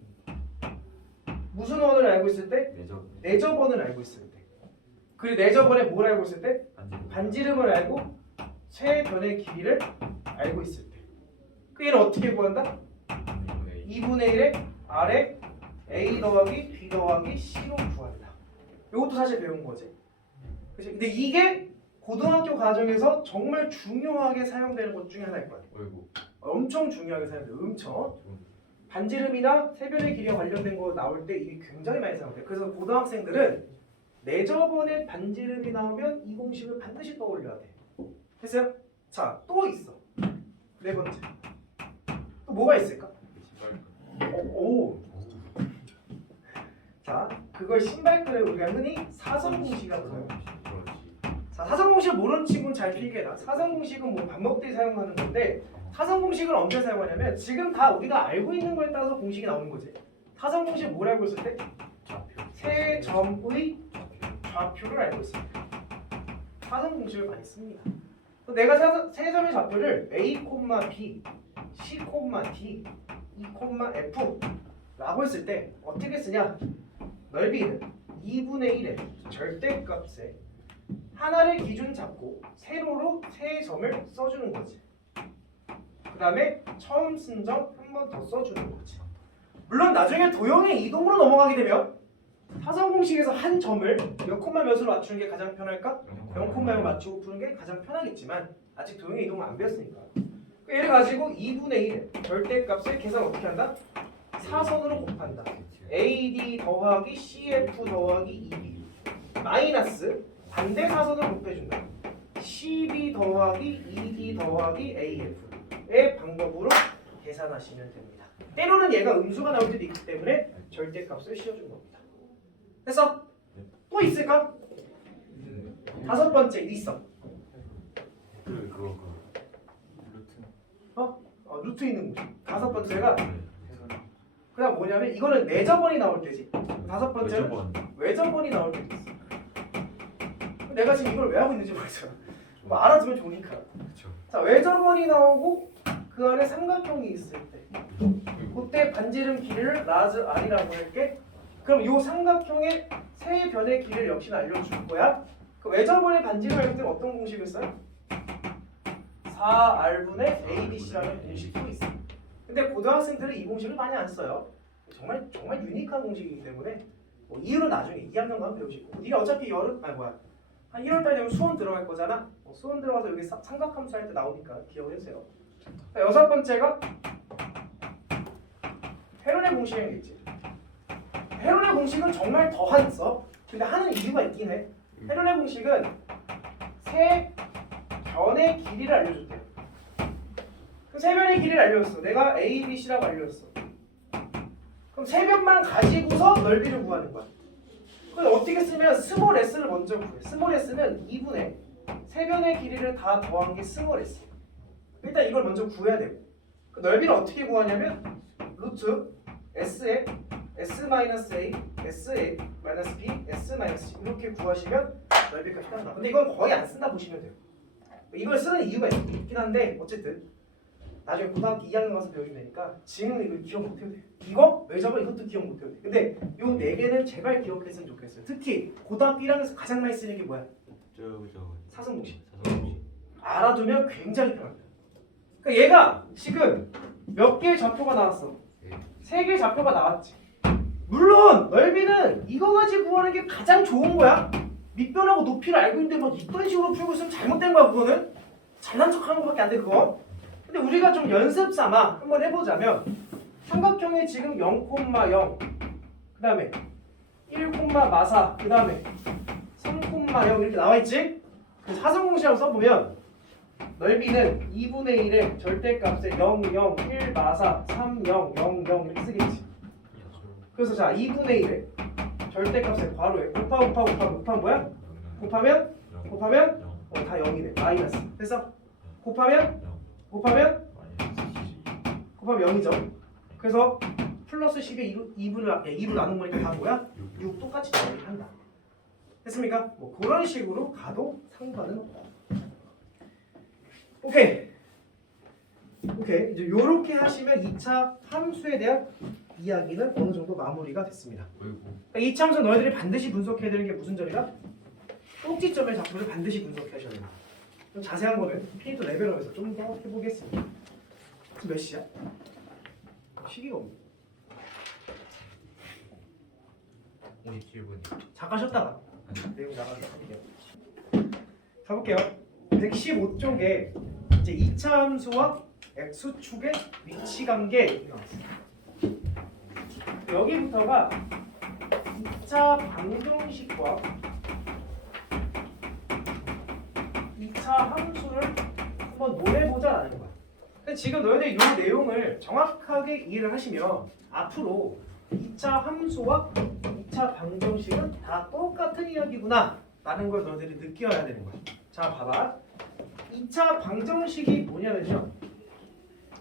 무슨 원을 알고 있을 때? 내적 내접원을 알고 있을 때. 그리고 내접원에 뭘 알고 있을 때? 반지름을 알고 최변의 길이를 알고 있을 때. 그 얘는 어떻게 구한다? 2분의 1의 아래 a 더하기 b 더하기 c로 구한다. 이것도 사실 배운 거지. 그치? 근데 이게 고등학교 과정에서 정말 중요하게 사용되는 것 중에 하나일 거야. 어이구 엄청 중요하게 사용돼. 엄청. 반지름이나 세변의 길이와 관련된 거 나올 때 이게 굉장히 많이 사용돼. 그래서 고등학생들은 내접원의 반지름이 나오면 이 공식을 반드시 떠올려야 돼. 됐어요? 자, 또 있어. 네 번째. 또 뭐가 있을까? 오. 자, 그걸 신발끈을 우리가 흔히 사선 공식이라고 불러요. 그렇지. 자, 사선 공식을 모르는 친구는 잘 필기해라. 사선 공식은 뭐 밥 먹을 때 사용하는 건데 사선 공식을 언제 사용하냐면 지금 다 우리가 알고 있는 거에 따라서 공식이 나오는 거지. 사선 공식 뭘 알고 있을 때? 좌표. 세 점의 좌표를 알고 있습니다. 사선 공식을 많이 씁니다. 세 점의 좌표를 A, B, C, D, E, F 라고 했을 때 어떻게 쓰냐? 넓이는 2분의 1의 절대값에 하나를 기준 잡고 세로로 세 점을 써주는 거지. 그 다음에 처음 쓴 점 한 번 더 써주는 거지. 물론 나중에 도형의 이동으로 넘어가게 되면 사선 공식에서 한 점을 몇 콤마 몇으로 맞추는 게 가장 편할까? 0콤마 0 맞추고 푸는 게 가장 편하겠지만 아직 도형의 이동을 안 배웠으니까. 얘를 가지고 2분의 1의 절대값을 계산 어떻게 한다? 사선으로 곱한다. AD 더하기 CF 더하기 EB 마이너스 반대 사선을 곱해준다. CB 더하기 ED 더하기 AF의 방법으로 계산하시면 됩니다. 때로는 얘가 음수가 나올 때도 있기 때문에 절대값을 씌워준 겁니다. 됐어? 또 있을까? 다섯 번째 있어. 그거. 루트 루트 있는 거지. 다섯 번째가 네. 그냥 뭐냐면 이거는 내저번이 나올 때지. 다섯 번째는 번. 외저번이 나올 때도 있어. 내가 지금 이걸 왜 하고 있는지 모르겠어. 뭐 알아두면 좋으니까. 그렇죠. 자, 외저번이 나오고 그 안에 삼각형이 있을 때 그때 반지름 길이를 라즈 R이라고 할게. 그럼 이 삼각형의 세 변의 길이를 역시나 알려줄 거야. 그 외저번의 반지름 할 때 어떤 공식을 써요? 4R분의 ABC라는 공식도 있어. 근데 고등학생들은 이 공식을 많이 안 써요. 정말 유니크한 공식이기 때문에 뭐 이유는 나중에 2학년 가면 배우시고. 네가 어차피 한 1월달 되면 수원 들어갈 거잖아. 수원 들어가서 여기 삼각함수 할 때 나오니까 기억해주세요. 여섯 번째가 헤론의 공식이겠지. 헤론의 공식은 정말 더 안 써. 근데 하는 이유가 있긴 해. 헤론의 공식은 세 변의 길이를 알려줬대요. 그 세 변의 길이를 알려줬어. 내가 A, B, C라고 알려줬어. 그럼 세 변만 가지고서 넓이를 구하는 거야. 그럼 어떻게 쓰면 스몰 s를 먼저 구해. 스몰 s는 2분의 세 변의 길이를 다 더한 게 스몰 s. 일단 이걸 먼저 구해야 되고. 그 넓이를 어떻게 구하냐면 루트 s에 s-a, s-a-b, s-c 이렇게 구하시면 넓이값이 딱 나와. 근데 이건 거의 안 쓴다 보시면 돼요. 이걸 쓰는 이유가 있긴 한데 어쨌든 나중에 고등학교 2학년 가서 배우시면 되니까 지금은 이걸 기억 못 해도 돼요. 이거? 외접은 이것도 기억 못 해도 돼. 근데 요 네 개는 제발 기억했으면 좋겠어요. 특히 고등학교 1학년에서 가장 많이 쓰는 게 뭐야? 사선 공식. 알아두면 굉장히 편합니다. 그러니까 얘가 지금 몇 개의 좌표가 나왔어? 세 개의 좌표가 나왔지. 물론 넓이는 이거 가지고 구하는 게 가장 좋은 거야. 밑변하고 높이를 알고 있는데 뭐 이딴 식으로 풀고 있으면 잘못된 거야. 그거는 잘난 척하는 거밖에 안 돼 그거. 근데 우리가 좀 연습 삼아 한번 해보자면 삼각형에 지금 0,0 그 다음에 1,4 그 다음에 3,0 이렇게 나와있지? 그 사선공식이라고 써보면 넓이는 2분의 1의 절대값에 0, 0, 1, 4, 3, 0, 0, 0 이렇게 쓰겠지. 그래서 자 2분의 1의 절대값에 괄호에 곱하면 뭐야? 곱하면 다 0이네. 마이너스. 그래서 곱하면 0이죠. 그래서 플러스 10에 2분을 나눈 거니까 다 뭐야? 6 똑같이 정리한다. 됐습니까? 뭐 그런 식으로 가도 상관은 없다. 오케이. 이제 요렇게 하시면 2차 함수에 대한 이야기는 어느 정도 마무리가 됐습니다. 그러니까 2차 함수 너희들이 반드시 분석해야 되는 게 무슨 점이다? 꼭지점의 좌표를 반드시 분석하셔야 됩니다. 좀 자세한 거는 피니터 레벨업에서 좀 더 해보겠습니다. 지금 몇 시야? 시기가 없네. 57분. 잠깐 쉬었다가 내용 나가서 가볼게요. 이제 15쪽에 이제 2차 함수와 x축의 위치 관계 이렇게 나왔어요. 여기부터가 2차 방정식과 2차 함수를 한번 논해보자라는 거야. 근데 지금 너희들이 이 내용을 정확하게 이해를 하시면 앞으로 2차 함수와 2차 2차 방정식은 다 똑같은 이야기구나 라는 걸 너희들이 느껴야 되는 거야. 자 봐봐. 2차 방정식이 뭐냐면요,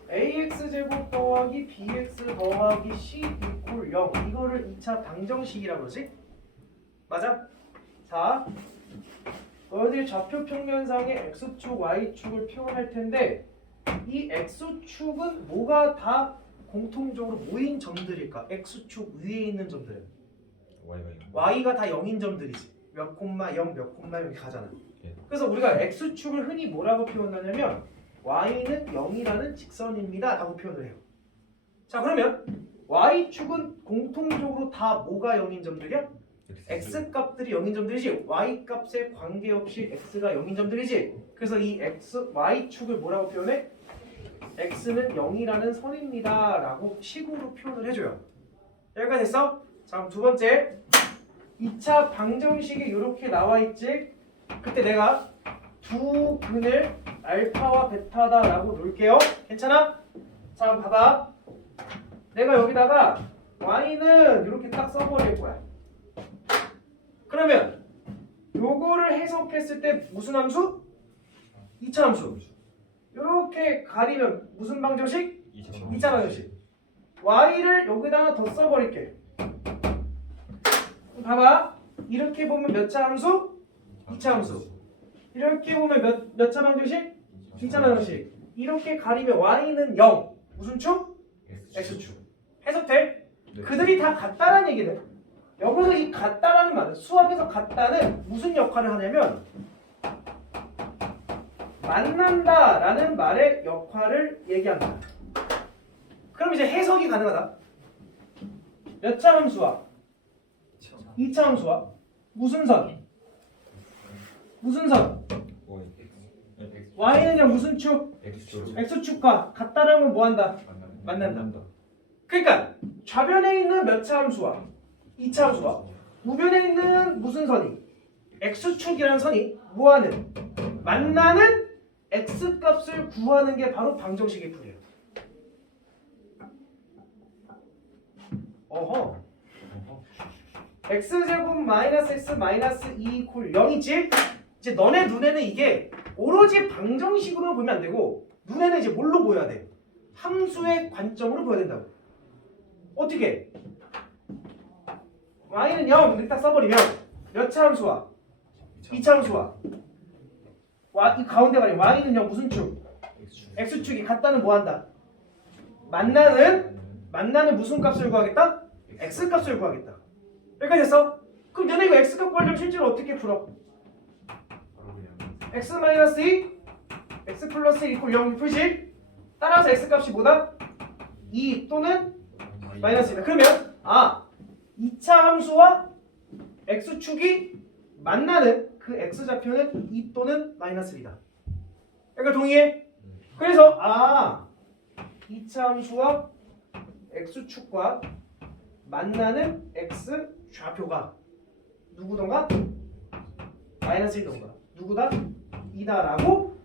ax제곱 더하기 bx 더하기 c 이퀄 0, 이거를 2차 방정식이라고 그러지? 맞아? 자, 너희들이 좌표 평면상에 x축, y축을 표현할 텐데 이 x축은 뭐가 다 공통적으로 모인 점들일까? x축 위에 있는 점들은 y가 다 0인 점들이지. 몇 콤마 0, 몇 콤마 0 이렇게 가잖아. 그래서 우리가 x축을 흔히 뭐라고 표현하냐면 y는 0이라는 직선입니다 라고 표현을 해요. 자 그러면 y축은 공통적으로 다 뭐가 0인 점들이야? x값들이 0인 점들이지. y값에 관계없이 x가 0인 점들이지. 그래서 이 y축을 뭐라고 표현해? x는 0이라는 선입니다 라고 식으로 표현을 해줘요. 여기까지 됐어? 자 그럼 두 번째, 2차 방정식이 이렇게 나와 있지. 그때 내가 두 근을 알파와 베타다 라고 놓을게요. 괜찮아? 자 그럼 봐봐. 내가 여기다가 y는 이렇게 딱 써버릴 거야. 그러면 요거를 해석했을 때 무슨 함수? 2차 함수. 이렇게 가리면 무슨 방정식? 2차 방정식. y를 여기다가 더 써버릴게. 봐봐. 이렇게 보면 몇 차 함수? 2차 함수. 이렇게 보면 몇 차 방정식? 2차 방정식. 이렇게 가리면 y는 0. 무슨 축? x축. 해석돼? 그들이 다 같다라는 얘기는, 여기서 이 같다라는 말은, 수학에서 같다는 무슨 역할을 하냐면 만난다라는 말의 역할을 얘기한다. 그럼 이제 해석이 가능하다. 몇 차 함수와 2차 함수와 무슨 선? 무슨 선? y는 그냥 무슨 축? x축과 같다라는 건 뭐한다? 만난다. 그러니까 좌변에 있는 몇 차 함수와 2차 함수와 우변에 있는 무슨 선이? x축이라는 선이 뭐하는? 만나는 x값을 구하는 게 바로 방정식의 풀이에요. 어허. x제곱 마이너스 x 마이너스 2 이퀄 0이지? 이제 너네 눈에는 이게 오로지 방정식으로 보면 안 되고, 눈에는 이제 뭘로 보여야 돼? 함수의 관점으로 보여야 된다고. 어떻게? y는 0 이렇게 딱 써버리면 몇 차 함수와 2차 함수와 이 가운데 가리면 y는 0 무슨 축? x축이 같다는 뭐한다? 만나는 무슨 값을 구하겠다? x값을 구하겠다. 여기까지 됐어? 그럼 너네 이거 x값 구하려면 실제로 어떻게 풀어? x 마이너스 2 x 플러스 1 이퀄 0 풀지? 따라서 x값이 뭐다? 2 또는 마이너스 2다. 그러면 2차 함수와 x축이 만나는 그 x좌표는 2 또는 마이너스 1이다. 그러니까 동의해? 그래서 2차 함수와 x축과 만나는 x좌표가 누구던가? 마이너스 1던가 누구다? 2다라고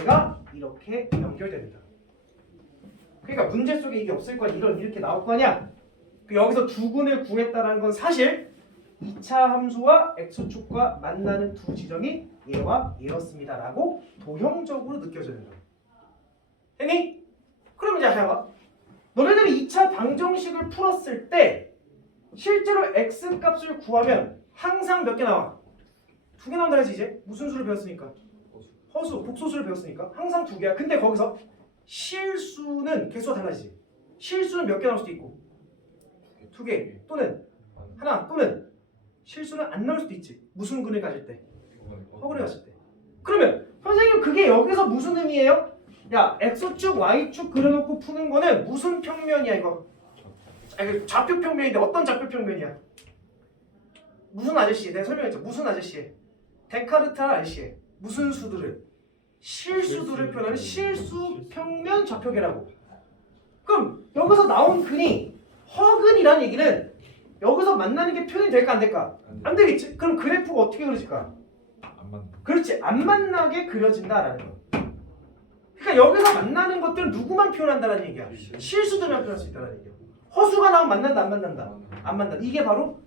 얘가 이렇게 연결됩니다. 그러니까 문제 속에 이게 없을 거야. 이렇게 나올 거 아니야? 여기서 두 근을 구했다라는 건 사실 2차 함수와 x축과 만나는 두 지점이 얘와 얘였습니다 라고 도형적으로 느껴져야 된다. 됐니? 그럼 이제 해봐. 너네들이 2차 방정식을 풀었을 때 실제로 x값을 구하면 항상 몇 개 나와? 2개 나온다 해야지. 이제 무슨 수를 배웠으니까? 허수, 복소수를 배웠으니까 항상 2개야. 근데 거기서 실수는 개수가 달라지지. 실수는 몇 개 나올 수도 있고 2개 또는 하나 또는 실수는 안 나올 수도 있지. 무슨 근을 가질 때? 허근을 가질 때. 그러면 선생님 그게 여기서 무슨 의미예요? 야 x축 y축 그려놓고 푸는 거는 무슨 평면이야 이거? 이거 좌표 평면인데 어떤 좌표 평면이야? 무슨 아저씨? 내가 설명했죠. 무슨 아저씨? 데카르트 아저씨. 무슨 수들을? 실수들을 표현하는 실수 평면 좌표계라고. 그럼 여기서 나온 근이 허근이라는 얘기는 여기서 만나는 게 표현이 될까 안 될까? 안 되겠지? 그럼 그래프가 어떻게 그려질까? 그렇지. 안 만나게 그려진다라는 거. 그러니까 여기서 만나는 것들은 누구만 표현한다는 얘기야? 실수들만 표현할 수 있다는 얘기야. 허수가 나오면 만난다 안 만난다? 안 만난다. 이게 바로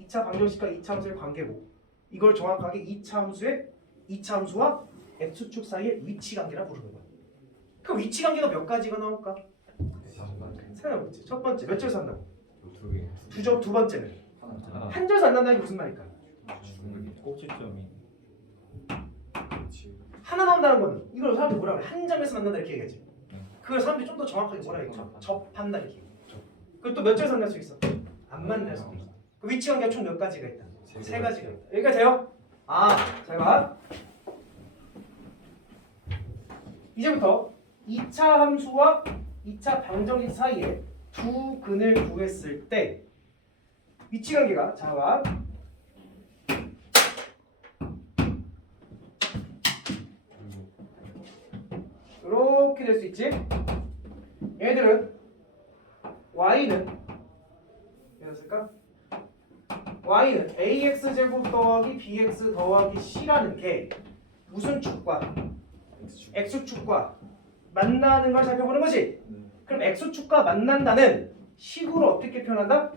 2차 방정식과 2차 함수의 관계고 이걸 정확하게 2차 함수와 x축 사이의 위치 관계라 부르는 거야. 그 위치 관계가 몇 가지가 나올까? 세 나오겠지. 첫 번째 몇 절에서 한다고? 두 번째는 한 절에서 안 난다는 게 무슨 말일까? 꼭지점이 하나 나온다는 거는 이걸 사람들이 뭐라 그래? 한 점에서 만난다 이렇게 얘기하지. 그걸 사람들이 좀 더 정확하게 뭐라 얘기해? 접한다 이렇게 얘기해. 그리고 또 몇 절에서 만날 수 있어? 안 만날 수도 있어. 그 위치 관계가 총 몇 가지가 있다? 세 가지가 있다. 여기까지 돼요? 잘 봐. 이제부터 2차 함수와 2차 방정식 사이에 두 근을 구했을 때 위치 관계가 자 봐. 이렇게 될 수 있지. 얘들은 y는 이랬을까? y는 ax 제곱 더하기 bx 더하기 c라는 게 무슨 축과 x축과 만나는 걸 살펴보는 거지. 그럼 x축과 만난다는 식으로 어떻게 표현한다?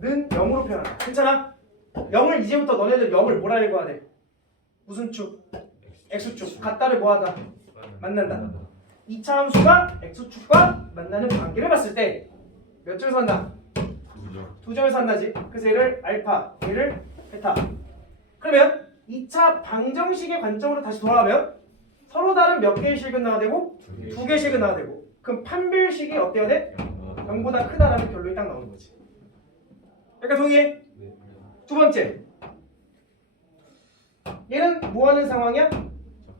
는 0으로 표현한다. 괜찮아? 0을 이제부터 너네들 0을 뭐라 읽어야 돼? 무슨 축? x축. 같다를 뭐하다? 만난다. 2차 함수가 x축과 만나는 관계를 봤을 때 몇 점에서 만나? 두 점에서 만나지. 그래서 얘를 알파, 얘를 베타. 그러면 2차 방정식의 관점으로 다시 돌아가면 서로 다른 몇 개의 식은 나와야 되고 두 개의 식은 나와야 되고 그럼 판별식이 어때야 돼? 0보다 크다라는 결론이 딱 나오는 거지. 그러니까 동의해? 두 번째 얘는 뭐 하는 상황이야?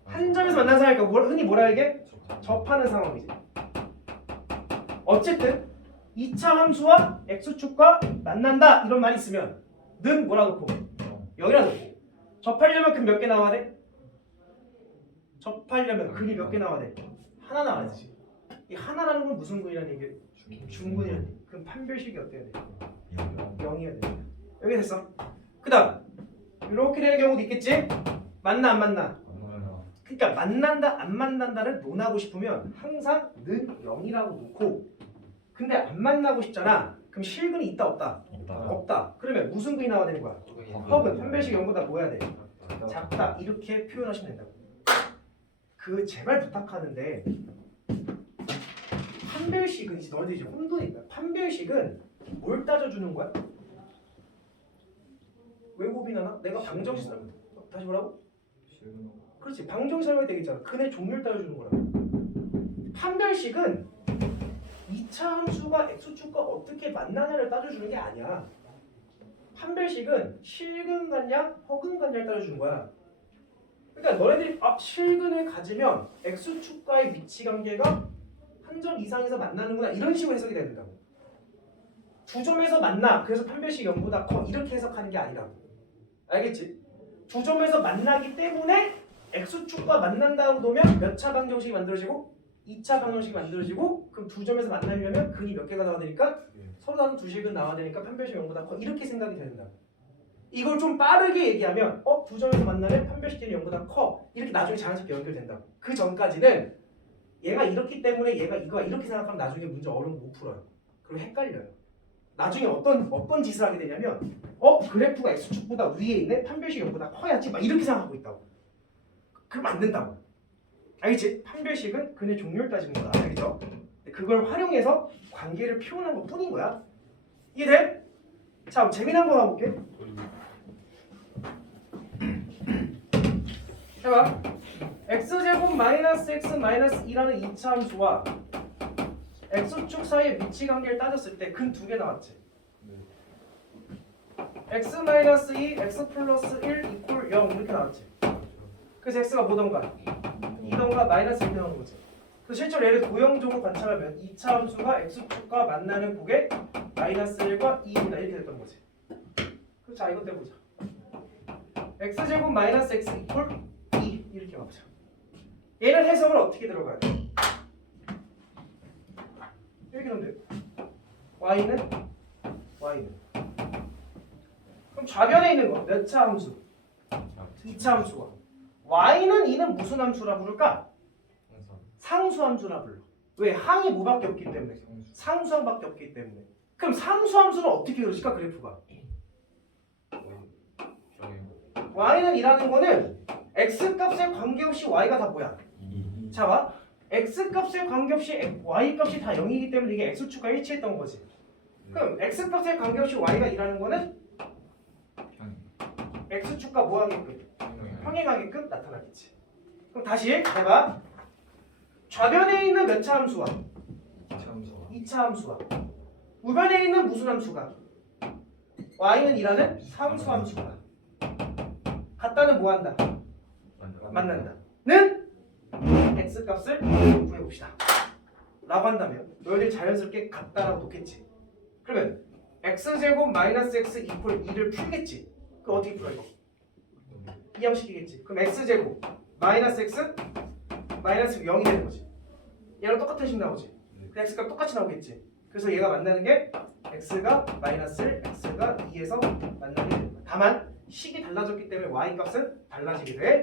한 점에서 만난 상황이니까 흔히 뭐라 얘기해? 접하는 상황이지. 어쨌든 2차 함수와 x축과 만난다 이런 말이 있으면 는 뭐라 놓고? 여기라 놓고 접하려면 근 몇 개 나와야 돼? 접하려면 근이 몇 개 나와야 돼? 하나 나와야 되지. 이 하나라는 건 무슨 근이라는 얘기야? 중근이라는 얘기. 그럼 판별식이 어때야 돼? 0이어야 돼. 여기 됐어. 그 다음 이렇게 되는 경우도 있겠지? 만나 안 만나? 그러니까 만난다 안 만난다를 논하고 싶으면 항상 는 0이라고 놓고 근데 안 만나고 싶잖아. 그럼 실근이 있다 없다? 없다. 그러면 무슨 근이 나와야 되는 거야? 허근 판별식 0보다 뭐 해야 돼? 작다. 이렇게 표현하시면 된다고. 그 제발 부탁하는데 판별식은 이제 너희들 이제 혼돈이다. 판별식은 뭘 따져주는 거야? 왜 고민하나? 내가 방정식 설명 다시 뭐라고? 그렇지. 방정식 설명이 되겠잖아. 근의 종류를 따져주는 거라고. 판별식은 2차 함수가 x축과 어떻게 만나냐를 따져주는 게 아니야. 판별식은 실근 같냐 허근 같냐를 따져주는 거야. 그러니까 너네들이 실근을 가지면 x축과의 위치 관계가 한 점 이상에서 만나는구나 이런 식으로 해석이 돼야 된다고. 두 점에서 만나 그래서 판별식 0보다 커 이렇게 해석하는 게 아니라고. 알겠지? 두 점에서 만나기 때문에 x축과 만난다고 놓으면 몇 차 방정식이 만들어지고 2차 방정식이 만들어지고 그럼 두 점에서 만나려면 근이 몇 개가 나와야 되니까 서로 다른 두 식은 나와야 되니까 판별식 0보다 커 이렇게 생각이 된다. 이걸 좀 빠르게 얘기하면 두 점에서 만나면 판별식이 0보다 커 이렇게 나중에 자연스럽게 연결된다고. 그 전까지는 얘가 이렇기 때문에 얘가 이거야 이렇게 생각하면 나중에 문제 어려운 거 못 풀어요. 그리고 헷갈려요. 나중에 어떤 짓을 하게 되냐면 그래프가 x축보다 위에 있네 판별식 0보다 커야지 막 이렇게 생각하고 있다고. 그럼 안 된다고. 알겠지? 판별식은 근의 종류를 따지는 거다. 알겠죠? 그걸 활용해서 관계를 표현한 것 뿐인 거야. 이해돼? 자, 그럼 재미난 거 가볼게. 해봐. x제곱 마이너스 x 마이너스 2라는 2차 함수와 x축 사이의 위치 관계를 따졌을 때 근 두 개 나왔지. x 마이너스 2, x 플러스 1 이퀄 0 이렇게 나왔지. 그래서 x가 뭐던가? 2던가 마이너스 1이 나오는 거지. 그래서 실제로 얘를 도형적으로 관찰하면 2차 함수가 x축과 만나는 곡에 마이너스 1과 2입니다. 이렇게 됐던 거지. 그럼 자 이것 떼보자. x제곱 마이너스 x 이퀄 2 이렇게 가보자. 얘는 해석을 어떻게 들어가야 돼? 이렇게 넣으면 돼. y는 그럼 좌변에 있는 거 몇 차 함수? 2차 함수가 y는 2는 무슨 함수라 부를까? 상수함수라 불러. 왜? 항이 뭐밖에 없기 때문에. 상수항밖에 없기 때문에. 그럼 상수함수는 어떻게 그려질까 그래프가? y는 2라는 거는 x 값에 관계없이 y가 다 뭐야? 자 봐. x 값에 관계없이 y 값이 다 0이기 때문에 이게 x축과 일치했던 거지. 그럼 x 값에 관계없이 y가 2라는 거는 x축과 뭐 하게끔? 평행하게끔 나타나겠지. 그럼 다시 해봐. 좌변에 있는 몇 차 함수와 2차 함수와 우변에 있는 무슨 함수가 y는 2라는 상수 함수가 같다는 뭐 한다? 만난다. 는 x 값을 구해봅시다. 라고 한다면 너희들 자연스럽게 같다라고 놓겠지. 그러면 x제곱 마이너스 x 이퀄 2를 풀겠지. 그럼 어떻게 풀어 이거? 이항시키겠지. 그럼 x제곱 마이너스 x 마이너스 0이 되는 거지. 얘랑 똑같은 식 나오지. 그 x가 똑같이 나오겠지. 그래서 얘가 만나는 게 x가 마이너스 1, x가 2에서 만나게 되는 거야. 다만 식이 달라졌기 때문에 y 값은 달라지게 돼.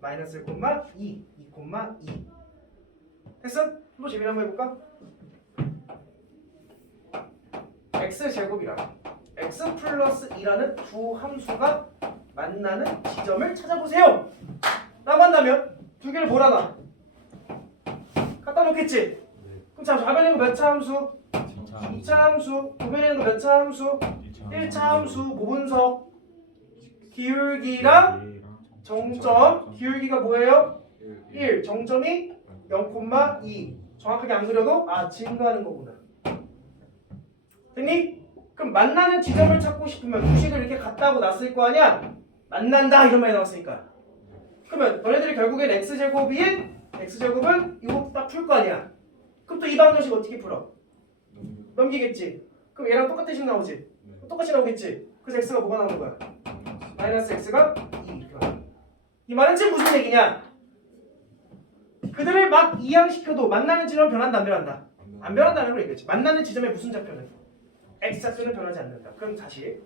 마이너스 1, 2, 2, 됐어? 또 재미를 한번 해볼까? x제곱이랑 x 플러스 2라는 두 함수가 만나는 지점을 찾아보세요. 라고 한다면 두 개를 뭐라나? 갖다 놓겠지? 그럼 자, 좌변에 있는 거 몇 차 함수? 2차 함수. 우변에 있는 거 몇 차 함수? 1차 함수. 모분석 기울기랑 정점. 기울기가 뭐예요? 1. 정점이 0,2. 정확하게 안 그려도 증가하는 거구나. 됐니? 그럼 만나는 지점을 찾고 싶으면 두 식을 이렇게 같다고 놨을 거 아니야? 만난다 이런 말이 나왔으니까. 그러면 너네들이 결국엔 x제곱은 이거 딱 풀 거 아니야? 그럼 또 이 방정식 어떻게 풀어? 넘기겠지. 그럼 얘랑 똑같은 식 나오지? 똑같이 나오겠지. 그래서 x가 뭐가 나오는 거야? 마이너스 x가 2. 이 말은 지금 무슨 얘기냐? 그들을 막 이항시켜도 만나는 지점은 변한다 안 변한다? 안 변한다는 걸 얘기했지. 만나는 지점의 무슨 좌표는? x좌표는 변하지 않는다. 그럼 다시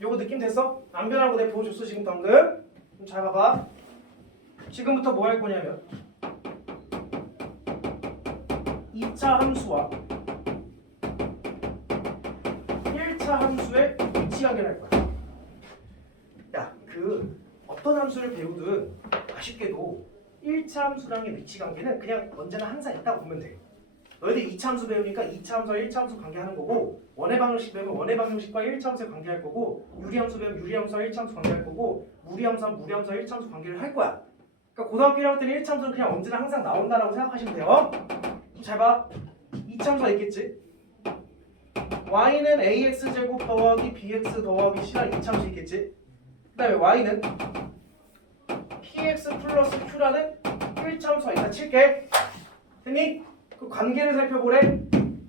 요거 느낌 됐어? 안 변하고 내가 보여줬어 지금 방금. 그럼 잘 봐봐. 지금부터 뭐 할 거냐면 2차 함수와 1차 함수의 위치 확인할 거야. 야, 어떤 함수를 배우든 아쉽게도 1차 함수랑의 위치 관계는 그냥 언제나 항상 있다고 보면 돼. 너희들 2차 함수 배우니까 2차 함수와 1차 함수 관계하는 거고, 원의 방정식 배우면 원의 방정식과 1차 함수에 관계할 거고, 유리함수 배우면 유리함수와 1차 함수 관계할 거고, 무리함수와 무리함수와 1차 함수 관계를 할 거야. 그러니까 고등학교 1학년 때는 1차 함수는 그냥 언제나 항상 나온다라고 생각하시면 돼요. 잘 봐. 2차 함수가 있겠지. y는 ax제곱 더하기 bx 더하기 c라는 2차 함수 있겠지. 그 다음에 y는 px 플러스 q라는 1차 함수가 있다 칠게. 됐니? 그 관계를 살펴보래.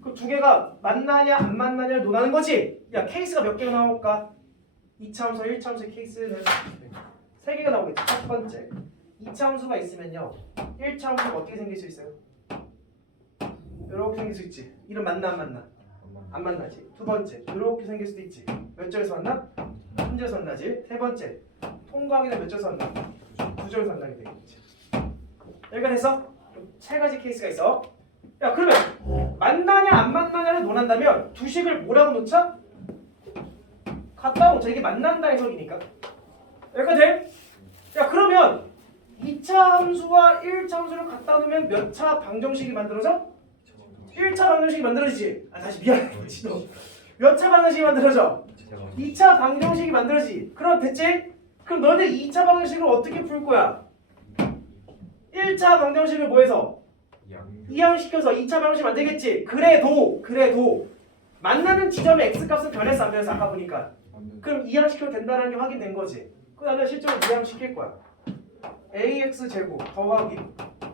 그 두 개가 만나냐 안 만나냐를 논하는 거지. 야, 케이스가 몇 개가 나올까? 2차 함수와 1차 함수의 케이스는 3개가 나오겠지. 첫 번째, 2차 함수가 있으면요 1차 함수가 어떻게 생길 수 있어요? 이렇게 생길 수 있지. 이름 만나 안 만나? 안 만나지. 두 번째, 이렇게 생길 수도 있지. 몇 절에서 만나? 한 절에서 만나지. 세 번째, 통과하게 되면 몇 절에서 만나? 두 절에서 만나게 되겠지. 여기가 됐어? 세 가지 케이스가 있어. 야, 그러면 만나냐 안 만나냐를 논한다면 두 식을 뭐라고 놓자? 같다고 놓자. 이게 만난다 해석이니까. 여기까지 돼? 야, 그러면 2차 함수와 1차 함수를 갖다 놓으면 몇 차 방정식이 만들어져? 1차 방정식이 만들어지지. 다시 미안해. 몇 차 방정식이 만들어져? 2차 방정식이 만들어지지. 그럼 됐지? 그럼 너네 2차 방정식을 어떻게 풀 거야? 1차 방정식을 뭐해서? 이항시켜서 2차 방정식 만들겠지. 그래도 만나는 지점의 x값은 변했어 안 변했어? 아까 보니까. 그럼 이항시켜도 된다는 게 확인된 거지. 그 다음에 실제로 이항시킬 거야. ax제곱 더하기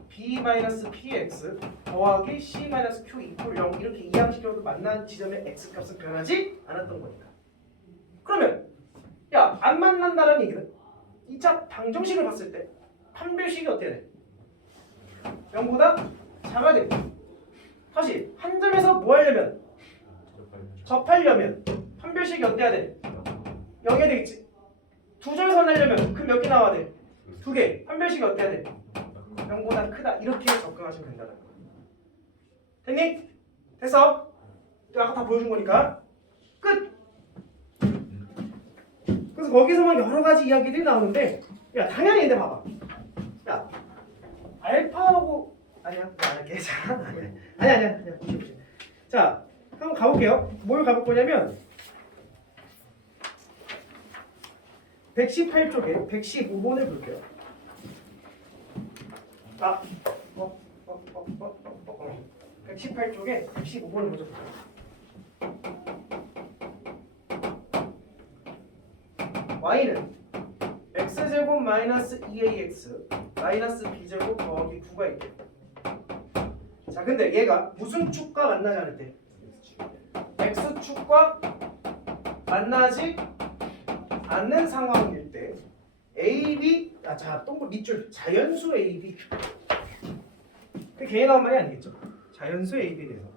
b-px 더하기 c-q 이퀄 0 이렇게 이항시켜도 만난 지점의 x값은 변하지 않았던 거니까. 그러면 야, 안 만난다는 얘기는 2차 방정식을 봤을 때 판별식이 어때야 돼? 0보다 작아야 돼. 다시 한 점에서 뭐 하려면? 접하려면 판별식이 어때야 돼? 0이어야 되겠지. 두 점에서 만나려면 그럼 몇 개 나와야 돼? 두 개. 판별식이 어때야 돼? 0보다 크다. 이렇게 접근하시면 된다는 거야. 됐니? 됐어? 아까 다 보여준 거니까 끝. 그래서 거기서만 여러 가지 이야기들이 나오는데 야 당연히 근데 봐봐. 야 알파하고 아니야 안 할게. 자 아니야 보시. 자 한번 가볼게요. 뭘 가볼 거냐면 118쪽에 115번을 볼게요. 118쪽에 115번을 먼저 볼게요. y는 x제곱 마이너스 2ax 마이너스 b제곱 더하기 9가 있대. 자 근데 얘가 무슨 축과 만나지 않을 때? x축과 만나지 않는 상황일 때 AB 자 동글 밑줄 자연수 AB 그 괜히 나온 말이 아니겠죠? 자연수 AB에 대해서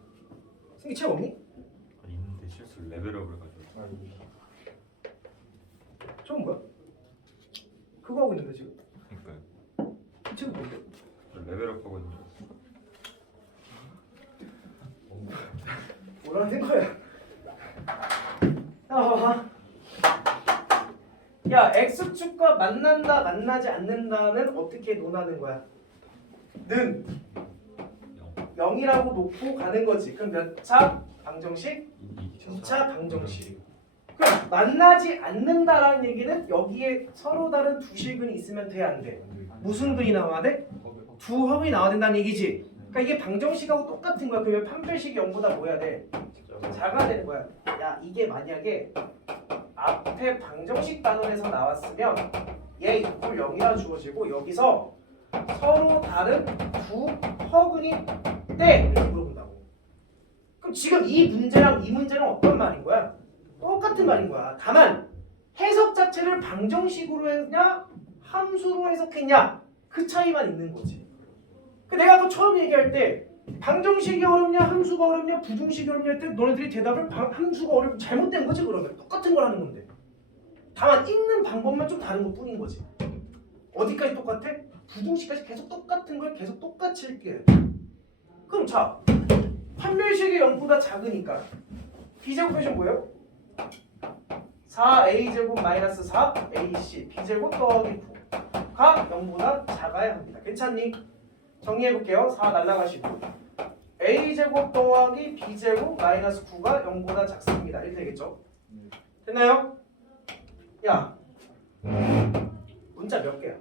승기 책 없니? 아니 있는데 실수 레벨업을 가지고. 저건 뭐야? 그거 하고 있는데 지금 그러니까요. 이 책은 뭔데? 레벨업 하고 있는 줄 뭐라는 거야? 봐봐. 야 x축과 만난다 만나지 않는다는 어떻게 논하는 거야? 는 0이라고 놓고 가는 거지. 그럼 몇 차 방정식? 2차 방정식. 그럼 만나지 않는다라는 얘기는 여기에 서로 다른 두 실근이 있으면 돼 안 돼? 무슨 근이 나와야 돼? 두 합이 나와야 된다는 얘기지. 그러니까 이게 방정식하고 똑같은 거야. 그러면 판별식이 0보다 뭐 해야 돼? 작아야 되는 거야. 야 이게 만약에 앞에 방정식 단원에서 나왔으면 얘 이꼴 0이라 주어지고 여기서 서로 다른 두 허근이 때 이렇게 물어본다고. 그럼 지금 이 문제랑 이 문제는 어떤 말인 거야? 똑같은 말인 거야. 다만 해석 자체를 방정식으로 했냐 함수로 해석했냐 그 차이만 있는 거지. 내가 아까 처음 얘기할 때 방정식이 어렵냐 함수가 어렵냐 부등식이 어렵냐 할 때 너네들이 대답을 함수가 어렵고 잘못된 거지. 그러면 똑같은 걸 하는 건데 다만 읽는 방법만 좀 다른 것 뿐인 거지. 어디까지 똑같아? 부등식까지 계속 똑같은 걸 계속 똑같이 읽게. 그럼 자 판별식이 0보다 작으니까 b제곱 표시는 뭐예요? 4a제곱 마이너스 4ac b제곱 더하기 9가 0보다 작아야 합니다. 괜찮니? 정리해볼게요. 4 날라가시고 a제곱 더하기 b제곱 마이너스 9가 0보다 작습니다. 이렇게 되겠죠? 됐나요? 야 문자 몇 개야?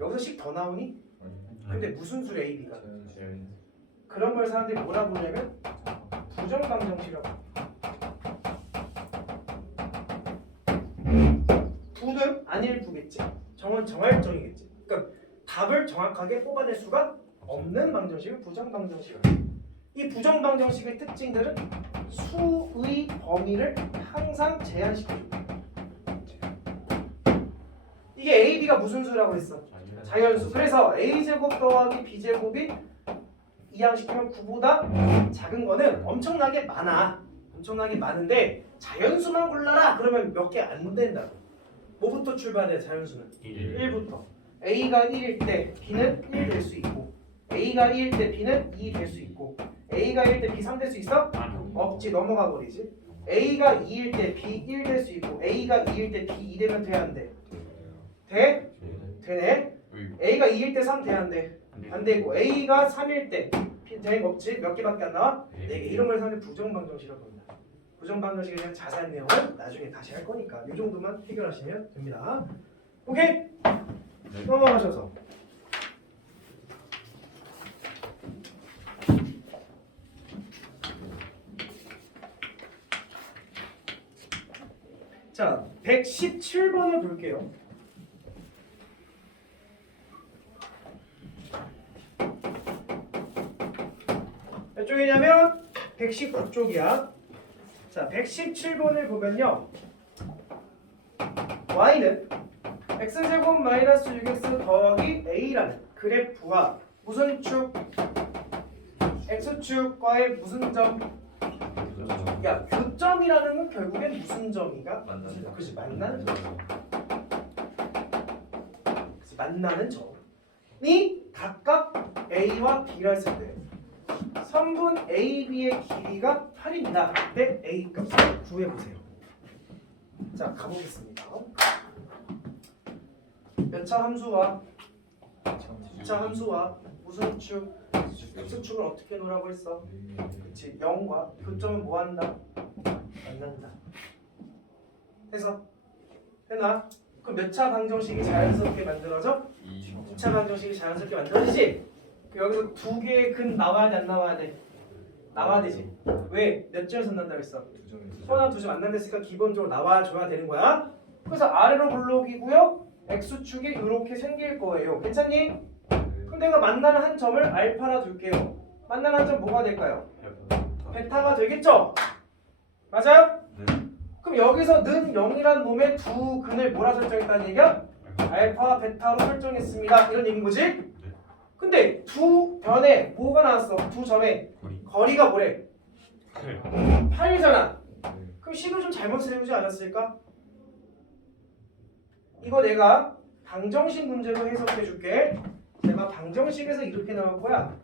여기서 10 더 나오니? 근데 무슨 수래 AB가? 그런 걸 사람들이 뭐라고 부르냐면 부정방정식이라고. 부는 아닐부겠지. 정은 정할정이겠지. 그러니까 답을 정확하게 뽑아낼 수가 없는 방정식을 부정방정식이라고. 이 부정방정식의 특징들은 수의 범위를 항상 제한시켜줍니다. 이게 AB가 무슨 수라고 했어? 자연수. 그래서 A제곱 더하기 B제곱이 이항시키면 9보다 작은 거는 엄청나게 많아. 엄청나게 많은데 자연수만 골라라 그러면 몇 개 안 된다고. 뭐부터 출발해 자연수는? 1부터. A가 1일 때 B는 1 될 수 있고 A가 2일 때 B는 2 될 수 있고 A가 1일 때 B 3 될 수 있어? 없지. 넘어가 버리지. A가 2일 때 B 1 될 수 있고 A가 2일 때 B 2 되면 돼야 안 돼? 돼? 되네. A가 2일 때 3 돼야 안 돼? 안 되고 A가 3일 때 되는 거 없지? 몇 개밖에 안 나와? 4개. 이런 걸 사람들이 부정방정식이라고 합니다. 부정방정식에 대한 자세한 내용은 나중에 다시 할 거니까 이 정도만 해결하시면 됩니다. 오케이? 넘어가셔서 자 117번을 볼게요. 몇 쪽이냐면 119쪽이야. 자 117번을 보면요 y는 x제곱 마이너스 6x 더하기 a라는 그래프와 무슨 축? x축과의 무슨 점? 야 교점이라는 건 결국엔 무슨 점이가? 그치 만나는 점. 그치 만나는 점이 각각 a와 b라 했을 때 선분 AB의 길이가 8입니다. 네, A 값을 구해보세요. 자, 가보겠습니다. 몇 차 함수와 2차 함수와 무슨 축? x축은 어떻게 놓으라고 했어? 그치, 0과 교점은 뭐 한다? 만난다. 해서 해놔. 그럼 몇 차 방정식이 자연스럽게 만들어져? 2차 방정식이 자연스럽게 만들어지지? 여기서 두 개의 근 나와야 돼, 안 나와야 돼? 나와야 되지. 왜? 몇 점에서 만난다고 했어? 선 하나 두 점 만난댔으니까 기본적으로 나와줘야 되는 거야. 그래서 아래로 블록이고요. x축이 이렇게 생길 거예요. 괜찮니? 그럼 내가 만나는 한 점을 알파라 둘게요. 만나는 한 점 뭐가 될까요? 베타가 되겠죠? 맞아요? 네. 그럼 여기서 는 0이란 놈의 두 근을 뭐라 설정했다는 얘기야? 알파, 베타로 설정했습니다. 이런 얘기인 거지? 근데 두 변에 뭐가 나왔어? 두 점에 거리가 뭐래? 8이잖아. 그럼 식을 좀 잘못 세우지 않았을까? 이거 내가 방정식 문제로 해석해 줄게. 내가 방정식에서 이렇게 나올 거야.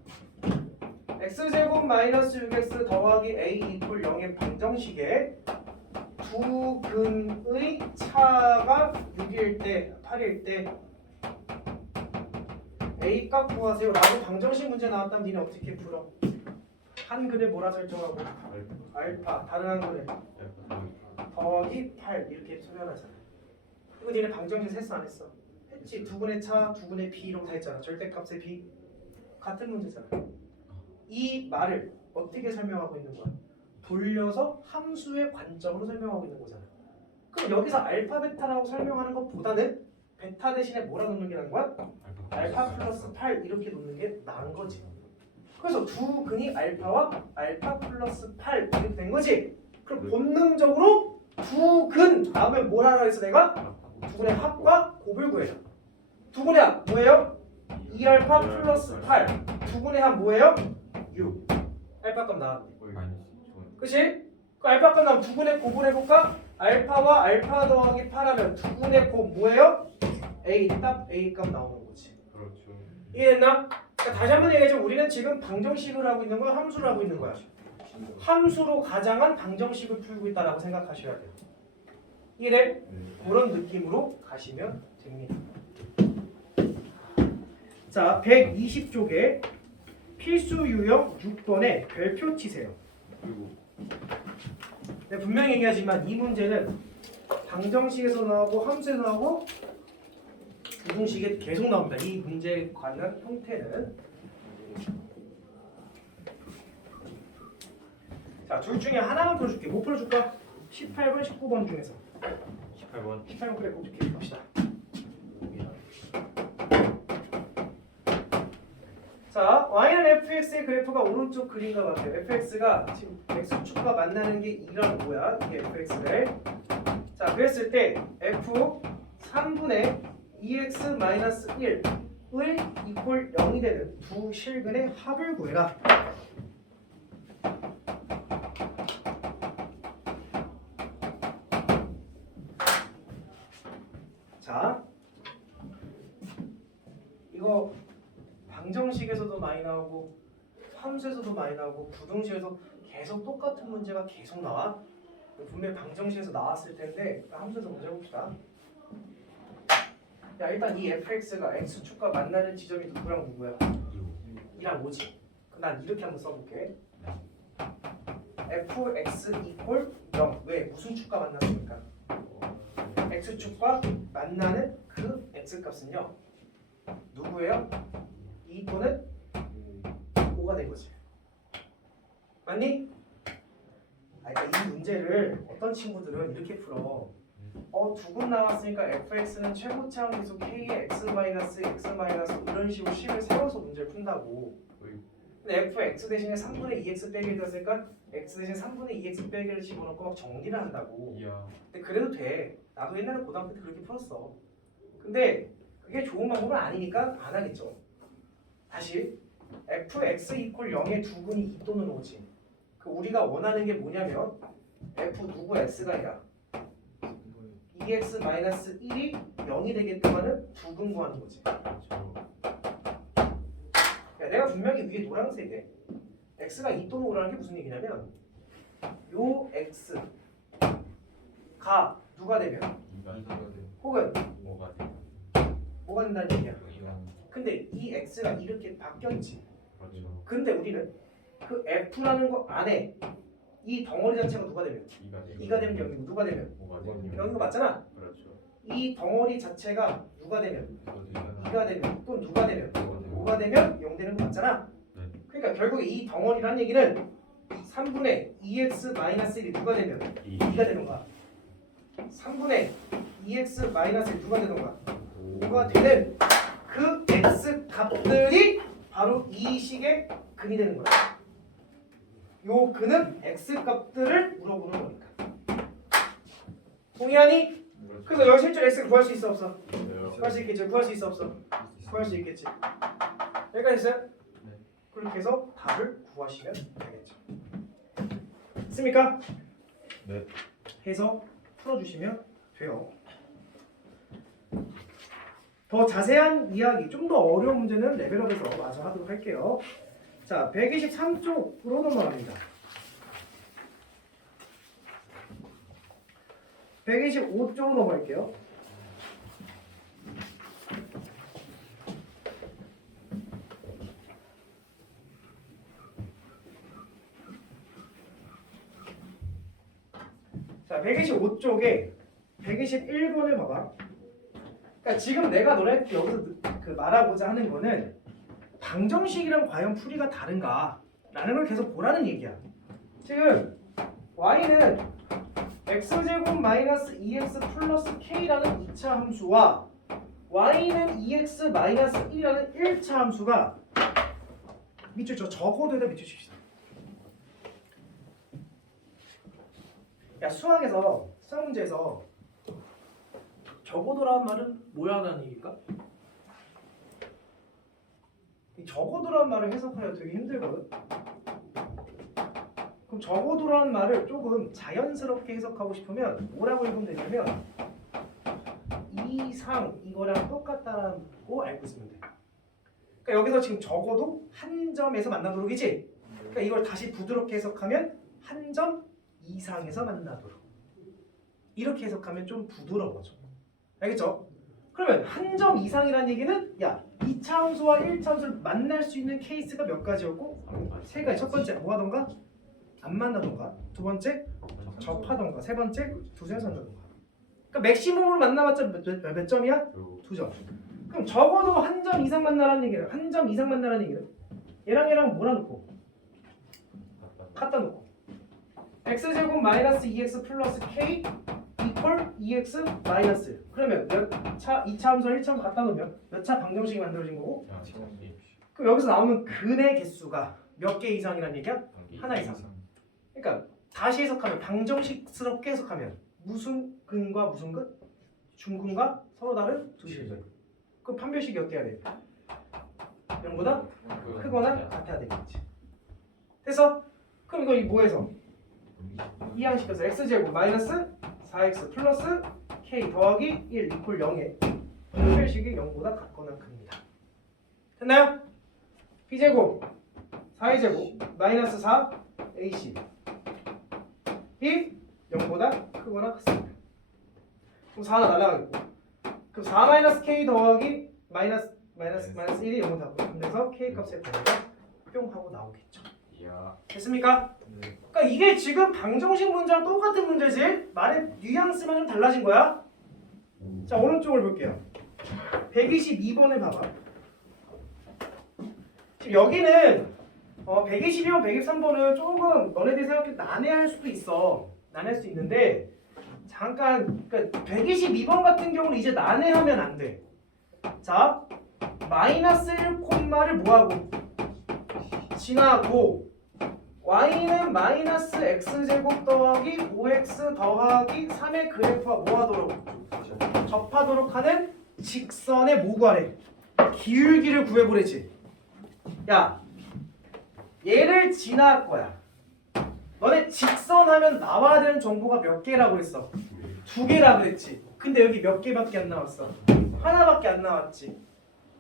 x제곱 마이너스 6x 더하기 a 이퀄 0의 방정식에 두 근의 차가 6일 때, 8일 때 a 값 구하세요 라고 방정식 문제 나왔다면 니네 어떻게 풀어? 한 근에 뭐라 설정하고? 알파, 다른 한 근에 더하기 8 이렇게 표현하잖아. 이거 니네 방정식 했어 안 했어? 했지. 두 근의 차, 두 근의 b 이라고 다 했잖아. 절대값의 b 같은 문제잖아. 이 말을 어떻게 설명하고 있는 거야? 돌려서 함수의 관점으로 설명하고 있는 거잖아. 그럼 여기서 알파, 베타라고 설명하는 것보다는 베타 대신에 뭐라 놓는 게 나은 거야? 알파 플러스 8 이렇게 놓는 게 나은 거지. 그래서 두 근이 알파와 알파 플러스 8 이렇게 된 거지. 그럼 본능적으로 두 근 나오면 뭘 하라 해서 내가? 두 근의 합과 곱을 구해라. 두 근의 합 뭐예요? 2알파 플러스 8. 두 근의 합 뭐예요? 6. 알파 값 나왔네. 그치? 그 알파 값 나오면 두 근의 곱을 해볼까? 알파와 알파 더하기 8하면 두 근의 곱 뭐예요? A 값 A 값 나오는 거지. 그렇죠. 이해됐나? 그러니까 다시 한번 얘기하자면 우리는 지금 방정식을 하고 있는 거야? 함수를 하고 있는 거야? 함수로 가장한 방정식을 풀고 있다라고 생각하셔야 돼요. 이해돼? 그런 느낌으로 가시면 됩니다. 자, 120쪽에 필수 유형 6번에 별표 치세요. 네, 분명히 얘기하지만 이 문제는 방정식에서 나오고 함수에서 나오고 부등식에 계속 나옵니다. 이 문제에 관한 형태는. 자, 둘 중에 하나만 풀어줄게. 뭐 풀어줄까? 18번, 19번 중에서. 18번. 18번 그래 꼭 봅시다. 자, y는 fx의 그래프가 오른쪽 그림과 같아요. fx가 지금 x축과 만나는 게 이런 뭐야? 이게 fx래. 자, 그랬을 때 f 3분의 2x-1을 이퀄 0이 되는 두 실근의 합을 구해라. 자, 이거 방정식에서도 많이 나오고 함수에서도 많이 나오고 부등식에서 계속 똑같은 문제가 계속 나와. 분명히 방정식에서 나왔을 텐데 함수에서 문제 봅시다. 야, 일단 이 fx가 x축과 만나는 지점이 누구랑 누구야? 2랑 5지. 그럼 난 이렇게 한번 써볼게. fx 이퀄 0. 왜? 무슨 축과 만났습니까? x축과 만나는 그 x값은요 누구예요? 2 또는 5가 된 거지. 맞니? 그러니까 이 문제를 어떤 친구들은 이렇게 풀어. 두 근 나왔으니까 fx는 최고차항 계수 k의 x-x 이런 식으로 식을 세워서 문제를 푼다고. 근데 fx 대신에 3분의 2x 빼기를 들었으니까 x 대신 3분의 2x 빼기를 집어넣고 막 정리를 한다고. 근데 그래도 돼. 나도 옛날에 고등학교 때 그렇게 풀었어. 근데 그게 좋은 방법은 아니니까 안 하겠죠. 다시 fx 이퀄 0의 두 근이 2 또는 5지. 그 우리가 원하는 게 뭐냐면 f 누구 x가 아니라 2x-1이 0이 되겠다면은 두 근 구하는 거지. 야, 내가 분명히 위에 노란색에 x가 2 또는 5라는 게 무슨 얘기냐면 요 x가 누가 되면 혹은 뭐가 된다는 얘기야. 근데 이 x가 이렇게 바뀌었지. 그렇죠. 근데 우리는 그 f라는 거 안에 이 덩어리 자체가 누가 되면 2가 되면 0이고 누가 되면 0인 거 맞잖아. 그렇죠. 이 덩어리 자체가 누가 되면 2가 되면 또 누가 되면 5가 되면 0 되는 거 맞잖아. 네. 그러니까 결국에 이 덩어리라는 얘기는 3분의 2x-1이 누가 되면 2가 되는 거야. 3분의 2x-1 누가 되는 거야. 5가 되는 그 x 값들이 바로 이 식의 근이 되는 거야. 요 근은 x 값들을 물어보는 거니까. 동의하니? 그래서 여기 실제로 x를 구할 수 있어 없어? 구할 수 있겠지. 구할 수 있어 없어? 구할 수 있겠지. 여기까지 됐어요? 네. 그렇게 해서 답을 구하시면 되겠죠. 됐습니까? 네. 해서 풀어주시면 돼요. 더 자세한 이야기, 좀 더 어려운 문제는 레벨업에서 마저 하도록 할게요. 자, 123쪽으로 넘어갑니다. 125쪽으로 넘어갈게요. 자, 125쪽에 121번을 봐봐. 그러니까 지금 내가 너네한테 여기서 그 말하고자 하는 거는 방정식이랑 과연 풀이가 다른가? 라는 걸 계속 보라는 얘기야. 지금 y는 x제곱 마이너스 2x 플러스 k라는 2차 함수와 y는 2x 마이너스 1이라는 1차 함수가 밑줄 적어도에다 밑줄 칩시다. 야, 수학 문제에서 적어도라는 말은 뭐야 하는 얘기일까? 이 적어도라는 말을 해석하기가 되게 힘들거든. 그럼 적어도라는 말을 조금 자연스럽게 해석하고 싶으면 뭐라고 읽으면 되냐면 이상 이거랑 똑같다고 알고 있으면 돼. 그러니까 여기서 지금 적어도 한 점에서 만나도록이지. 그러니까 이걸 다시 부드럽게 해석하면 한 점 이상에서 만나도록. 이렇게 해석하면 좀 부드러워져. 알겠죠? 그러면 한 점 이상이라는 얘기는 야 2차 함수와 1차 함수를 만날 수 있는 케이스가 몇 가지였고? 3가지. 첫 번째 뭐 하던가? 안 만나던가. 두 번째 접하던가. 세 번째 두세 산다던가. 그러니까 맥시멈으로 만나봤자 몇 점이야? 2점. 그럼 적어도 한 점 이상 만나라는 얘기는 한 점 이상 만나라는 얘기는 얘랑 얘랑 몰아놓고 갖다 놓고 x제곱 마이너스 2x 플러스 k 이퀄 2x 마이너스. 그러면 몇 차 2차 함수와 1차 함수 갖다 놓으면 몇 차 방정식이 만들어진 거고? 그럼 여기서 나오는 근의 개수가 몇 개 이상이란 얘기야? 하나 이상. 그러니까 다시 해석하면 방정식스럽게 해석하면 무슨 근과 무슨 근? 중근과 서로 다른 두 실들. 그럼 판별식이 어때야 돼? 0보다 크거나 같아야 되겠지. 됐어? 그럼 이거 뭐해서? 이항시켜서 x제곱 마이너스 4x 플러스 k 더하기 1 이퀄 0에 판별식이 0보다 같거나 큽니다. 됐나요? b제곱 4a제곱 마이너스 4 ac 이 0보다 크거나 같습니다. 그럼 4가 날아가겠고 그럼 4 마이너스 k 더하기 마이너스 1이 0보다 같고 그래서 k 값의 변화가 뿅 하고 나오겠죠. 됐습니까? 그러니까 이게 지금 방정식 문제랑 똑같은 문제지 말의 뉘앙스만 좀 달라진 거야. 자, 오른쪽을 볼게요. 122번을 봐봐. 지금 여기는 122번, 123번은 조금 너네들이 생각해 난해할 수도 있어. 난해할 수 있는데 잠깐 그러니까 122번 같은 경우는 이제 난해하면 안 돼. 자, 마이너스 1콤마를 뭐하고? 지나고 y는 마이너스 x제곱 더하기 5x 더하기 3의 그래프와 뭐하도록? 접하도록 하는 직선의 뭐 구하래? 기울기를 구해보래지. 야, 얘를 지나갈 거야. 너네 직선 하면 나와야 되는 정보가 몇 개라고 그랬어? 2개라고 그랬지. 근데 여기 몇 개밖에 안 나왔어? 하나밖에 안 나왔지.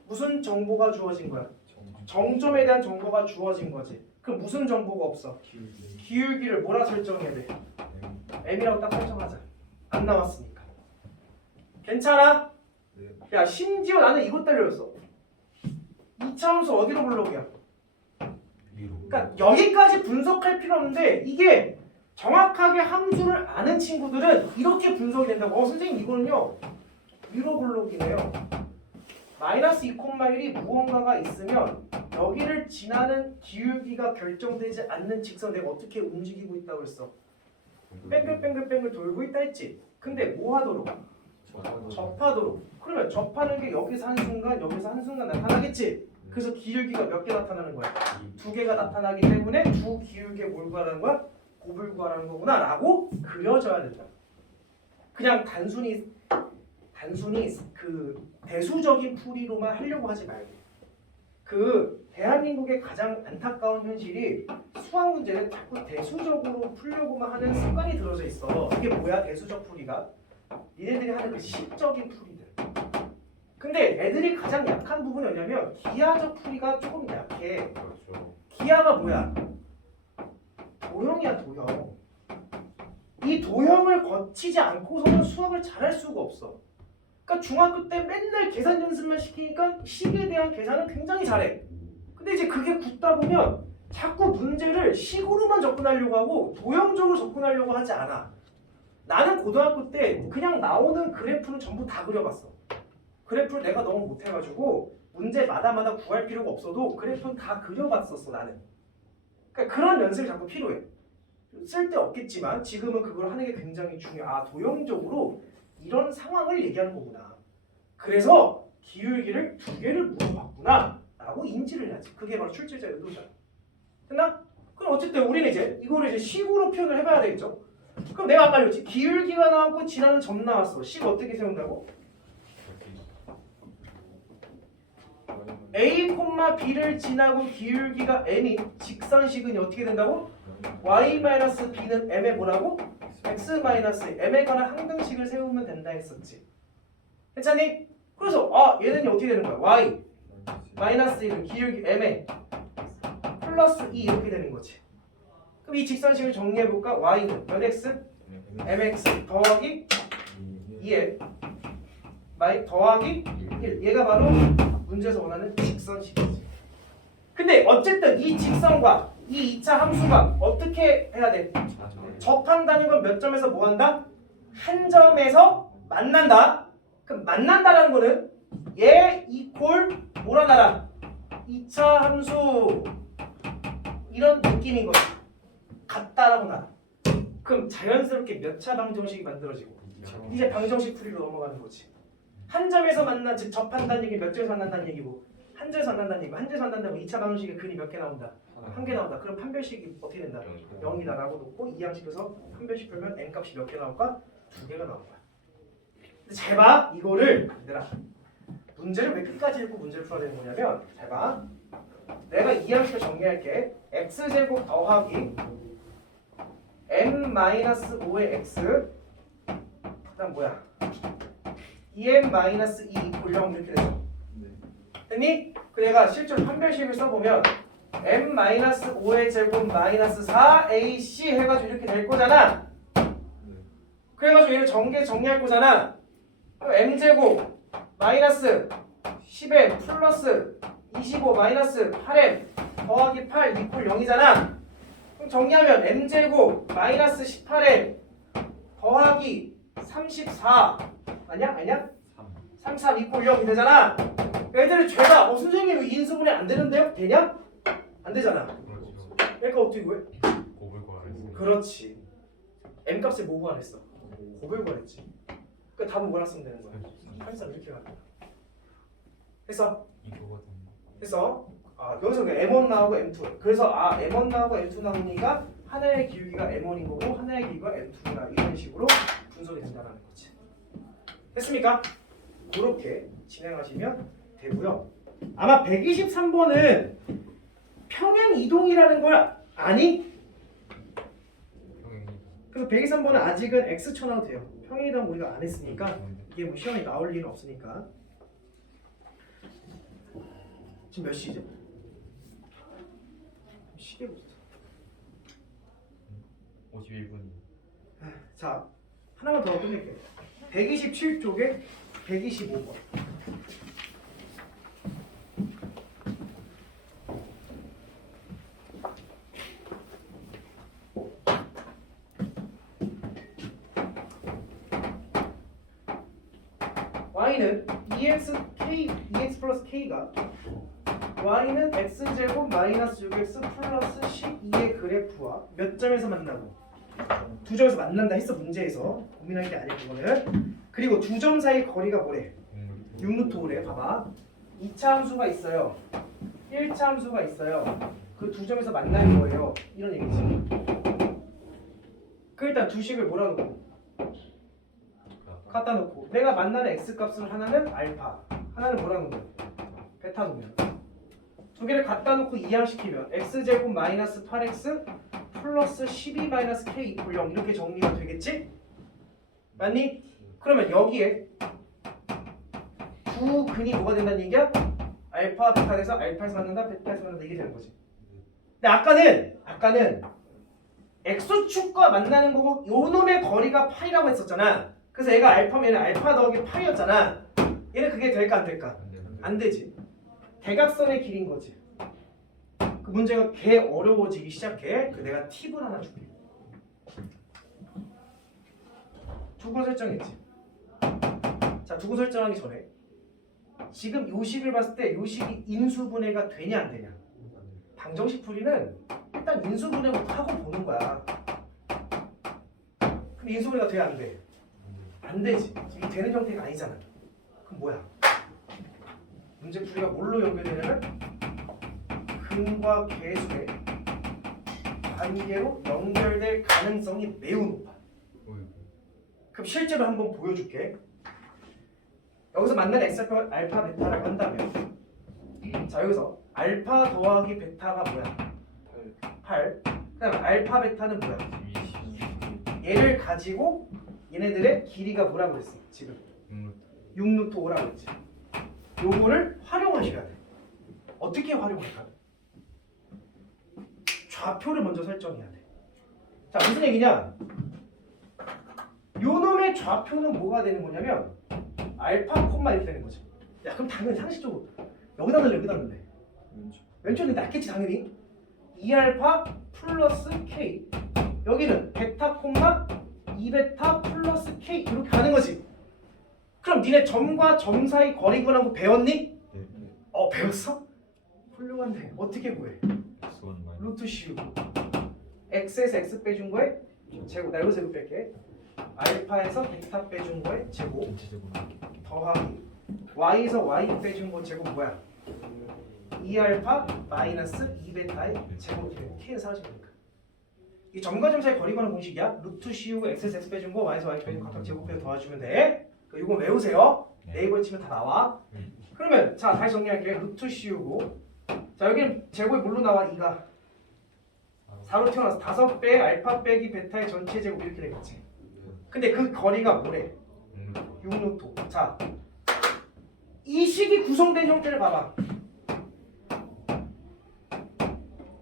무슨 정보가 주어진 거야? 정점에 대한 정보가 주어진 거지. 그럼 무슨 정보가 없어? 기울기. 기울기를 뭐라 설정해야 돼? m이라고 딱 설정하자. 안 나왔으니까. 괜찮아? 네. 야 심지어 나는 이것 달려있어. 이차함수 어디로 불러오냐? 위로. 그러니까 여기까지 분석할 필요 없는데 이게 정확하게 함수를 아는 친구들은 이렇게 분석이 된다고. 선생님 이거는요 위로 불러오기네요. 마이너스 2,1이 무언가가 있으면 여기를 지나는 기울기가 결정되지 않는 직선 내가 어떻게 움직이고 있다고 했어? 뺑글뺑글 돌고 있다 했지. 근데 뭐 하도록? 접하도록. 그러면 접하는 게 여기서 한순간 여기서 한순간 나타나겠지. 그래서 기울기가 몇 개 나타나는 거야? 2개가 나타나기 때문에 두 기울기에 뭘 구하라는 거야? 곱을 구하라는 거구나 라고 그려져야 된다. 그냥 단순히 그 대수적인 풀이로만 하려고 하지 말고. 그 대한민국의 가장 안타까운 현실이 수학 문제를 자꾸 대수적으로 풀려고만 하는 습관이 들어져 있어. 이게 뭐야 대수적 풀이가? 니네들이 하는 그 시적인 풀이들. 근데 애들이 가장 약한 부분이 뭐냐면 기하적 풀이가 조금 약해. 그렇죠. 기하가 뭐야? 도형이야 도형. 이 도형을 거치지 않고서는 수학을 잘할 수가 없어. 그러니까 중학교 때 맨날 계산 연습만 시키니까 식에 대한 계산은 굉장히 잘해. 근데 이제 그게 굳다 보면 자꾸 문제를 식으로만 접근하려고 하고 도형적으로 접근하려고 하지 않아. 나는 고등학교 때 그냥 나오는 그래프는 전부 다 그려봤어. 그래프를 내가 너무 못해가지고 문제마다마다 구할 필요가 없어도 그래프는 다 그려봤었어 나는. 그러니까 그런 연습이 자꾸 필요해. 쓸데없겠지만 지금은 그걸 하는 게 굉장히 중요해. 아 도형적으로 이런 상황을 얘기하는 거구나. 그래서 기울기를 두 개를 물어봤구나 라고 인지를 해야지. 그게 바로 출제자 의도잖아. 됐나? 그럼 어쨌든 우리는 이제 이거를 이제 식으로 표현을 해봐야 되겠죠. 그럼 내가 아까 알렸지. 기울기가 나왔고 지나는 점 나왔어. 식 어떻게 세운다고? A, B를 지나고 기울기가 m인 직선식은 어떻게 된다고? y-b는 m에 뭐라고? x-m에 관한 항등식을 세우면 된다 했었지. 괜찮니? 그래서 얘는 어떻게 되는 거야? y 마이너스 1은 기울기 m에 플러스 2 이렇게 되는 거지. 그럼 이 직선식을 정리해볼까? y는 몇 x? mx 더하기 2에 더하기 1. 얘가 바로 문제에서 원하는 직선식이지. 근데 어쨌든 이 직선과 이 2차 함수가 어떻게 해야 돼? 접한다는 건 몇 점에서 뭐 한다? 한 점에서 만난다. 그럼 만난다라는 거는 얘 이퀄 뭐라 나라? 2차 함수 이런 느낌인 거지. 같다라고 나라. 그럼 자연스럽게 몇 차 방정식이 만들어지고 이제 방정식 풀이로 넘어가는 거지. 한 점에서 만난 즉 접한다는 얘기 몇 점에서 만난다는 얘기고 한 점에서 만난다는 얘기고 한 점에서 만난다면 2차 방정식의 근이 몇 개 나온다? 한 개 나온다. 그럼 판별식이 어떻게 된다? 0이다 라고 놓고 이 양식에서 판별식 풀면 n 값이 몇 개 나올까? 2개가 나올 거야. 근데 잘 봐. 이거를 얘들아 문제를 왜 끝까지 읽고 문제를 풀어야 되는 거냐면 잘 봐. 내가 이 양식을 정리할게. x제곱 더하기 m-5의 x 그 다음 뭐야? 2m-2 0 이렇게 되죠. 됐니? 그 내가 실제로 판별식을 써보면 m-5의 제곱 마이너스 4ac 해가지고 이렇게 될 거잖아. 그래가지고 얘를 정리할 거잖아. 그럼 m제곱 마이너스 10m 플러스 25 마이너스 8m 더하기 8 이퀄 0이잖아. 그럼 정리하면 m제곱 마이너스 18m 더하기 34 아니야? 아니야? 33 이퀄 0이 되잖아. 애들 죄다 선생님 인수분해 안 되는데요? 되냐? 안 되잖아. 그러니까 어떻게 구해? 곱을 구하랬어요. 그렇지. m 값에 뭐 구하랬어? 곱을 구하랬지. 그 답은 뭐라 쓰면 되는 거야? 33 이렇게 가는 거야. 해서 여기서 m1 나오고 m2. 그래서 m1 나오고 m2 나오니까 하나의 기울기가 m1인 거고 하나의 기울기가 m2다. 이런 식으로 분석이 된다는 거지. 됐습니까? 그렇게 진행하시면 되고요. 아마 123번은 평행 이동이라는 걸 아니? 그래서 123번은 아직은 x 쳐놔도 돼요. 평행 이동 우리가 안 했으니까 이게 뭐 시험에 나올 일은 없으니까. 지금 몇 시죠? 시계 보자. 51분이. 자, 하나만 더 끝낼게요. 127쪽에 125번. y는 EX 플러스 K가 y는 X제곱 마이너스 6X 플러스 12의 그래프와 몇 점에서 만나고 두 점에서 만난다 했어 문제에서 고민할 게 아니야 그거는. 그리고 두 점 사이 거리가 뭐래? 6루트오래. 봐봐 2차 함수가 있어요 1차 함수가 있어요. 그 두 점에서 만나는 거예요 이런 얘기지. 그 일단 두 식을 몰아놓고 갖다 놓고 내가 만나는 x값은 하나는 알파 하나는 뭐라는 거야? 베타 놓으면 두 개를 갖다 놓고 이항시키면 x제곱 마이너스 8x 플러스 12 마이너스 k 이퀄 0 이렇게 정리가 되겠지? 맞니? 그러면 여기에 두 근이 뭐가 된다는 얘기야? 알파 베타 돼서 알파에서 만난다 베타에서 만난다 이게 되는 거지. 근데 아까는 x축과 만나는 거고 요 놈의 거리가 파이라고 했었잖아. 그래서 얘가 알파면 알파 더하기 파이였잖아. 얘는 그게 될까 안 될까? 안 되지. 대각선의 길인 거지. 그 문제가 개 어려워지기 시작해. 그 내가 팁을 하나 줄게. 두고 설정했지. 자, 두고 설정하기 전에 지금 요 식을 봤을 때 요 식이 인수분해가 되냐 안 되냐. 방정식 풀이는 일단 인수분해부터 하고 보는 거야. 그럼 인수분해가 돼 안 돼? 안 되지. 이게 되는 형태가 아니잖아. 그럼 뭐야? 문제 풀이가 뭘로 연결되냐면 근과 계수의 관계로 연결될 가능성이 매우 높아. 그럼 실제로 한번 보여줄게. 여기서 만난 X표 알파 베타라고 한다면 자 여기서 알파 더하기 베타가 뭐야? 8. 그다음 알파 베타는 뭐야? 얘를 가지고 얘네들의 길이가 뭐라고 그랬어? 지금 6루트 5라고 했지. 요거를 활용하셔야 돼. 어떻게 활용할까? 좌표를 먼저 설정해야 돼. 자 무슨 얘기냐? 요놈의 좌표는 뭐가 되는 거냐면 알파 콤마 이렇게 되는 거지. 야 그럼 당연히 상식적으로 여기다 넣을래 여기다 넣을래? 왼쪽이 낫겠지 당연히. 2알파 플러스 K 여기는 베타 콤마 2베타 플러스 K 이렇게 가는 거지. 그럼 니네 점과 점 사이 거리 구하는 거 배웠니? 배웠어? 훌륭한데 어떻게 구해? 루트 씌우고 x에서 x 빼준 거에 제곱. 나 여기서 이거 뺄게. 알파에서 베타 빼준 거에 제곱 더하기 y에서 y 빼준 거 제곱 뭐야? 2알파 마이너스 2베타의 제곱 k는 사라집니까? 이 점과 점 사이 거리 구하는 공식이야. 루트 씌우고 x에서 x 빼준 거 y에서 y 빼준 거 각각 제곱해서 도와주면 돼. 이거 외우세요. 네이버에 치면 다 나와. 그러면 자 다시 정리할게. 루트 씌우고 자 여기는 제곱이 뭘로 나와? 2가 4로 튀어나와서 5배 알파 빼기 베타의 전체 제곱 이렇게 되겠지. 근데 그 거리가 뭐래? 6루트. 자, 이 식이 구성된 형태를 봐봐.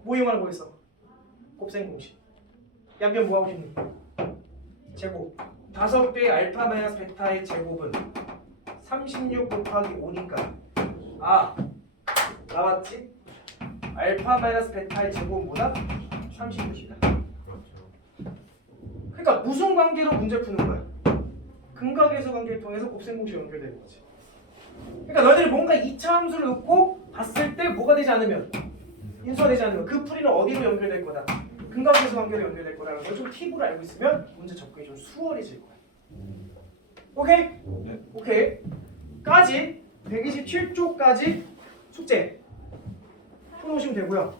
뭐 이용하는 거겠어? 곱셈 공식. 양변 뭐 하고 싶니? 제곱. 5배 알파 마이너스 베타의 제곱은 36 곱하기 5니까 나왔지? 알파 마이너스 베타의 제곱보다 36이다. 그러니까 무슨 관계로 문제 푸는 거야? 근과 계수 관계를 통해서 곱셈 공식 연결되는 거지. 그러니까 너희들이 뭔가 2차 함수를 놓고 봤을 때 뭐가 되지 않으면 인수가 되지 않으면 그 풀이는 어디로 연결될 거다? 근과 계수 관계로 연결될 거라는 걸 좀 팁으로 알고 있으면 문제 접근이 좀 수월해질 거야. 오케이? 네. 오케이. 까지 127쪽까지 숙제 풀어오시면 되고요.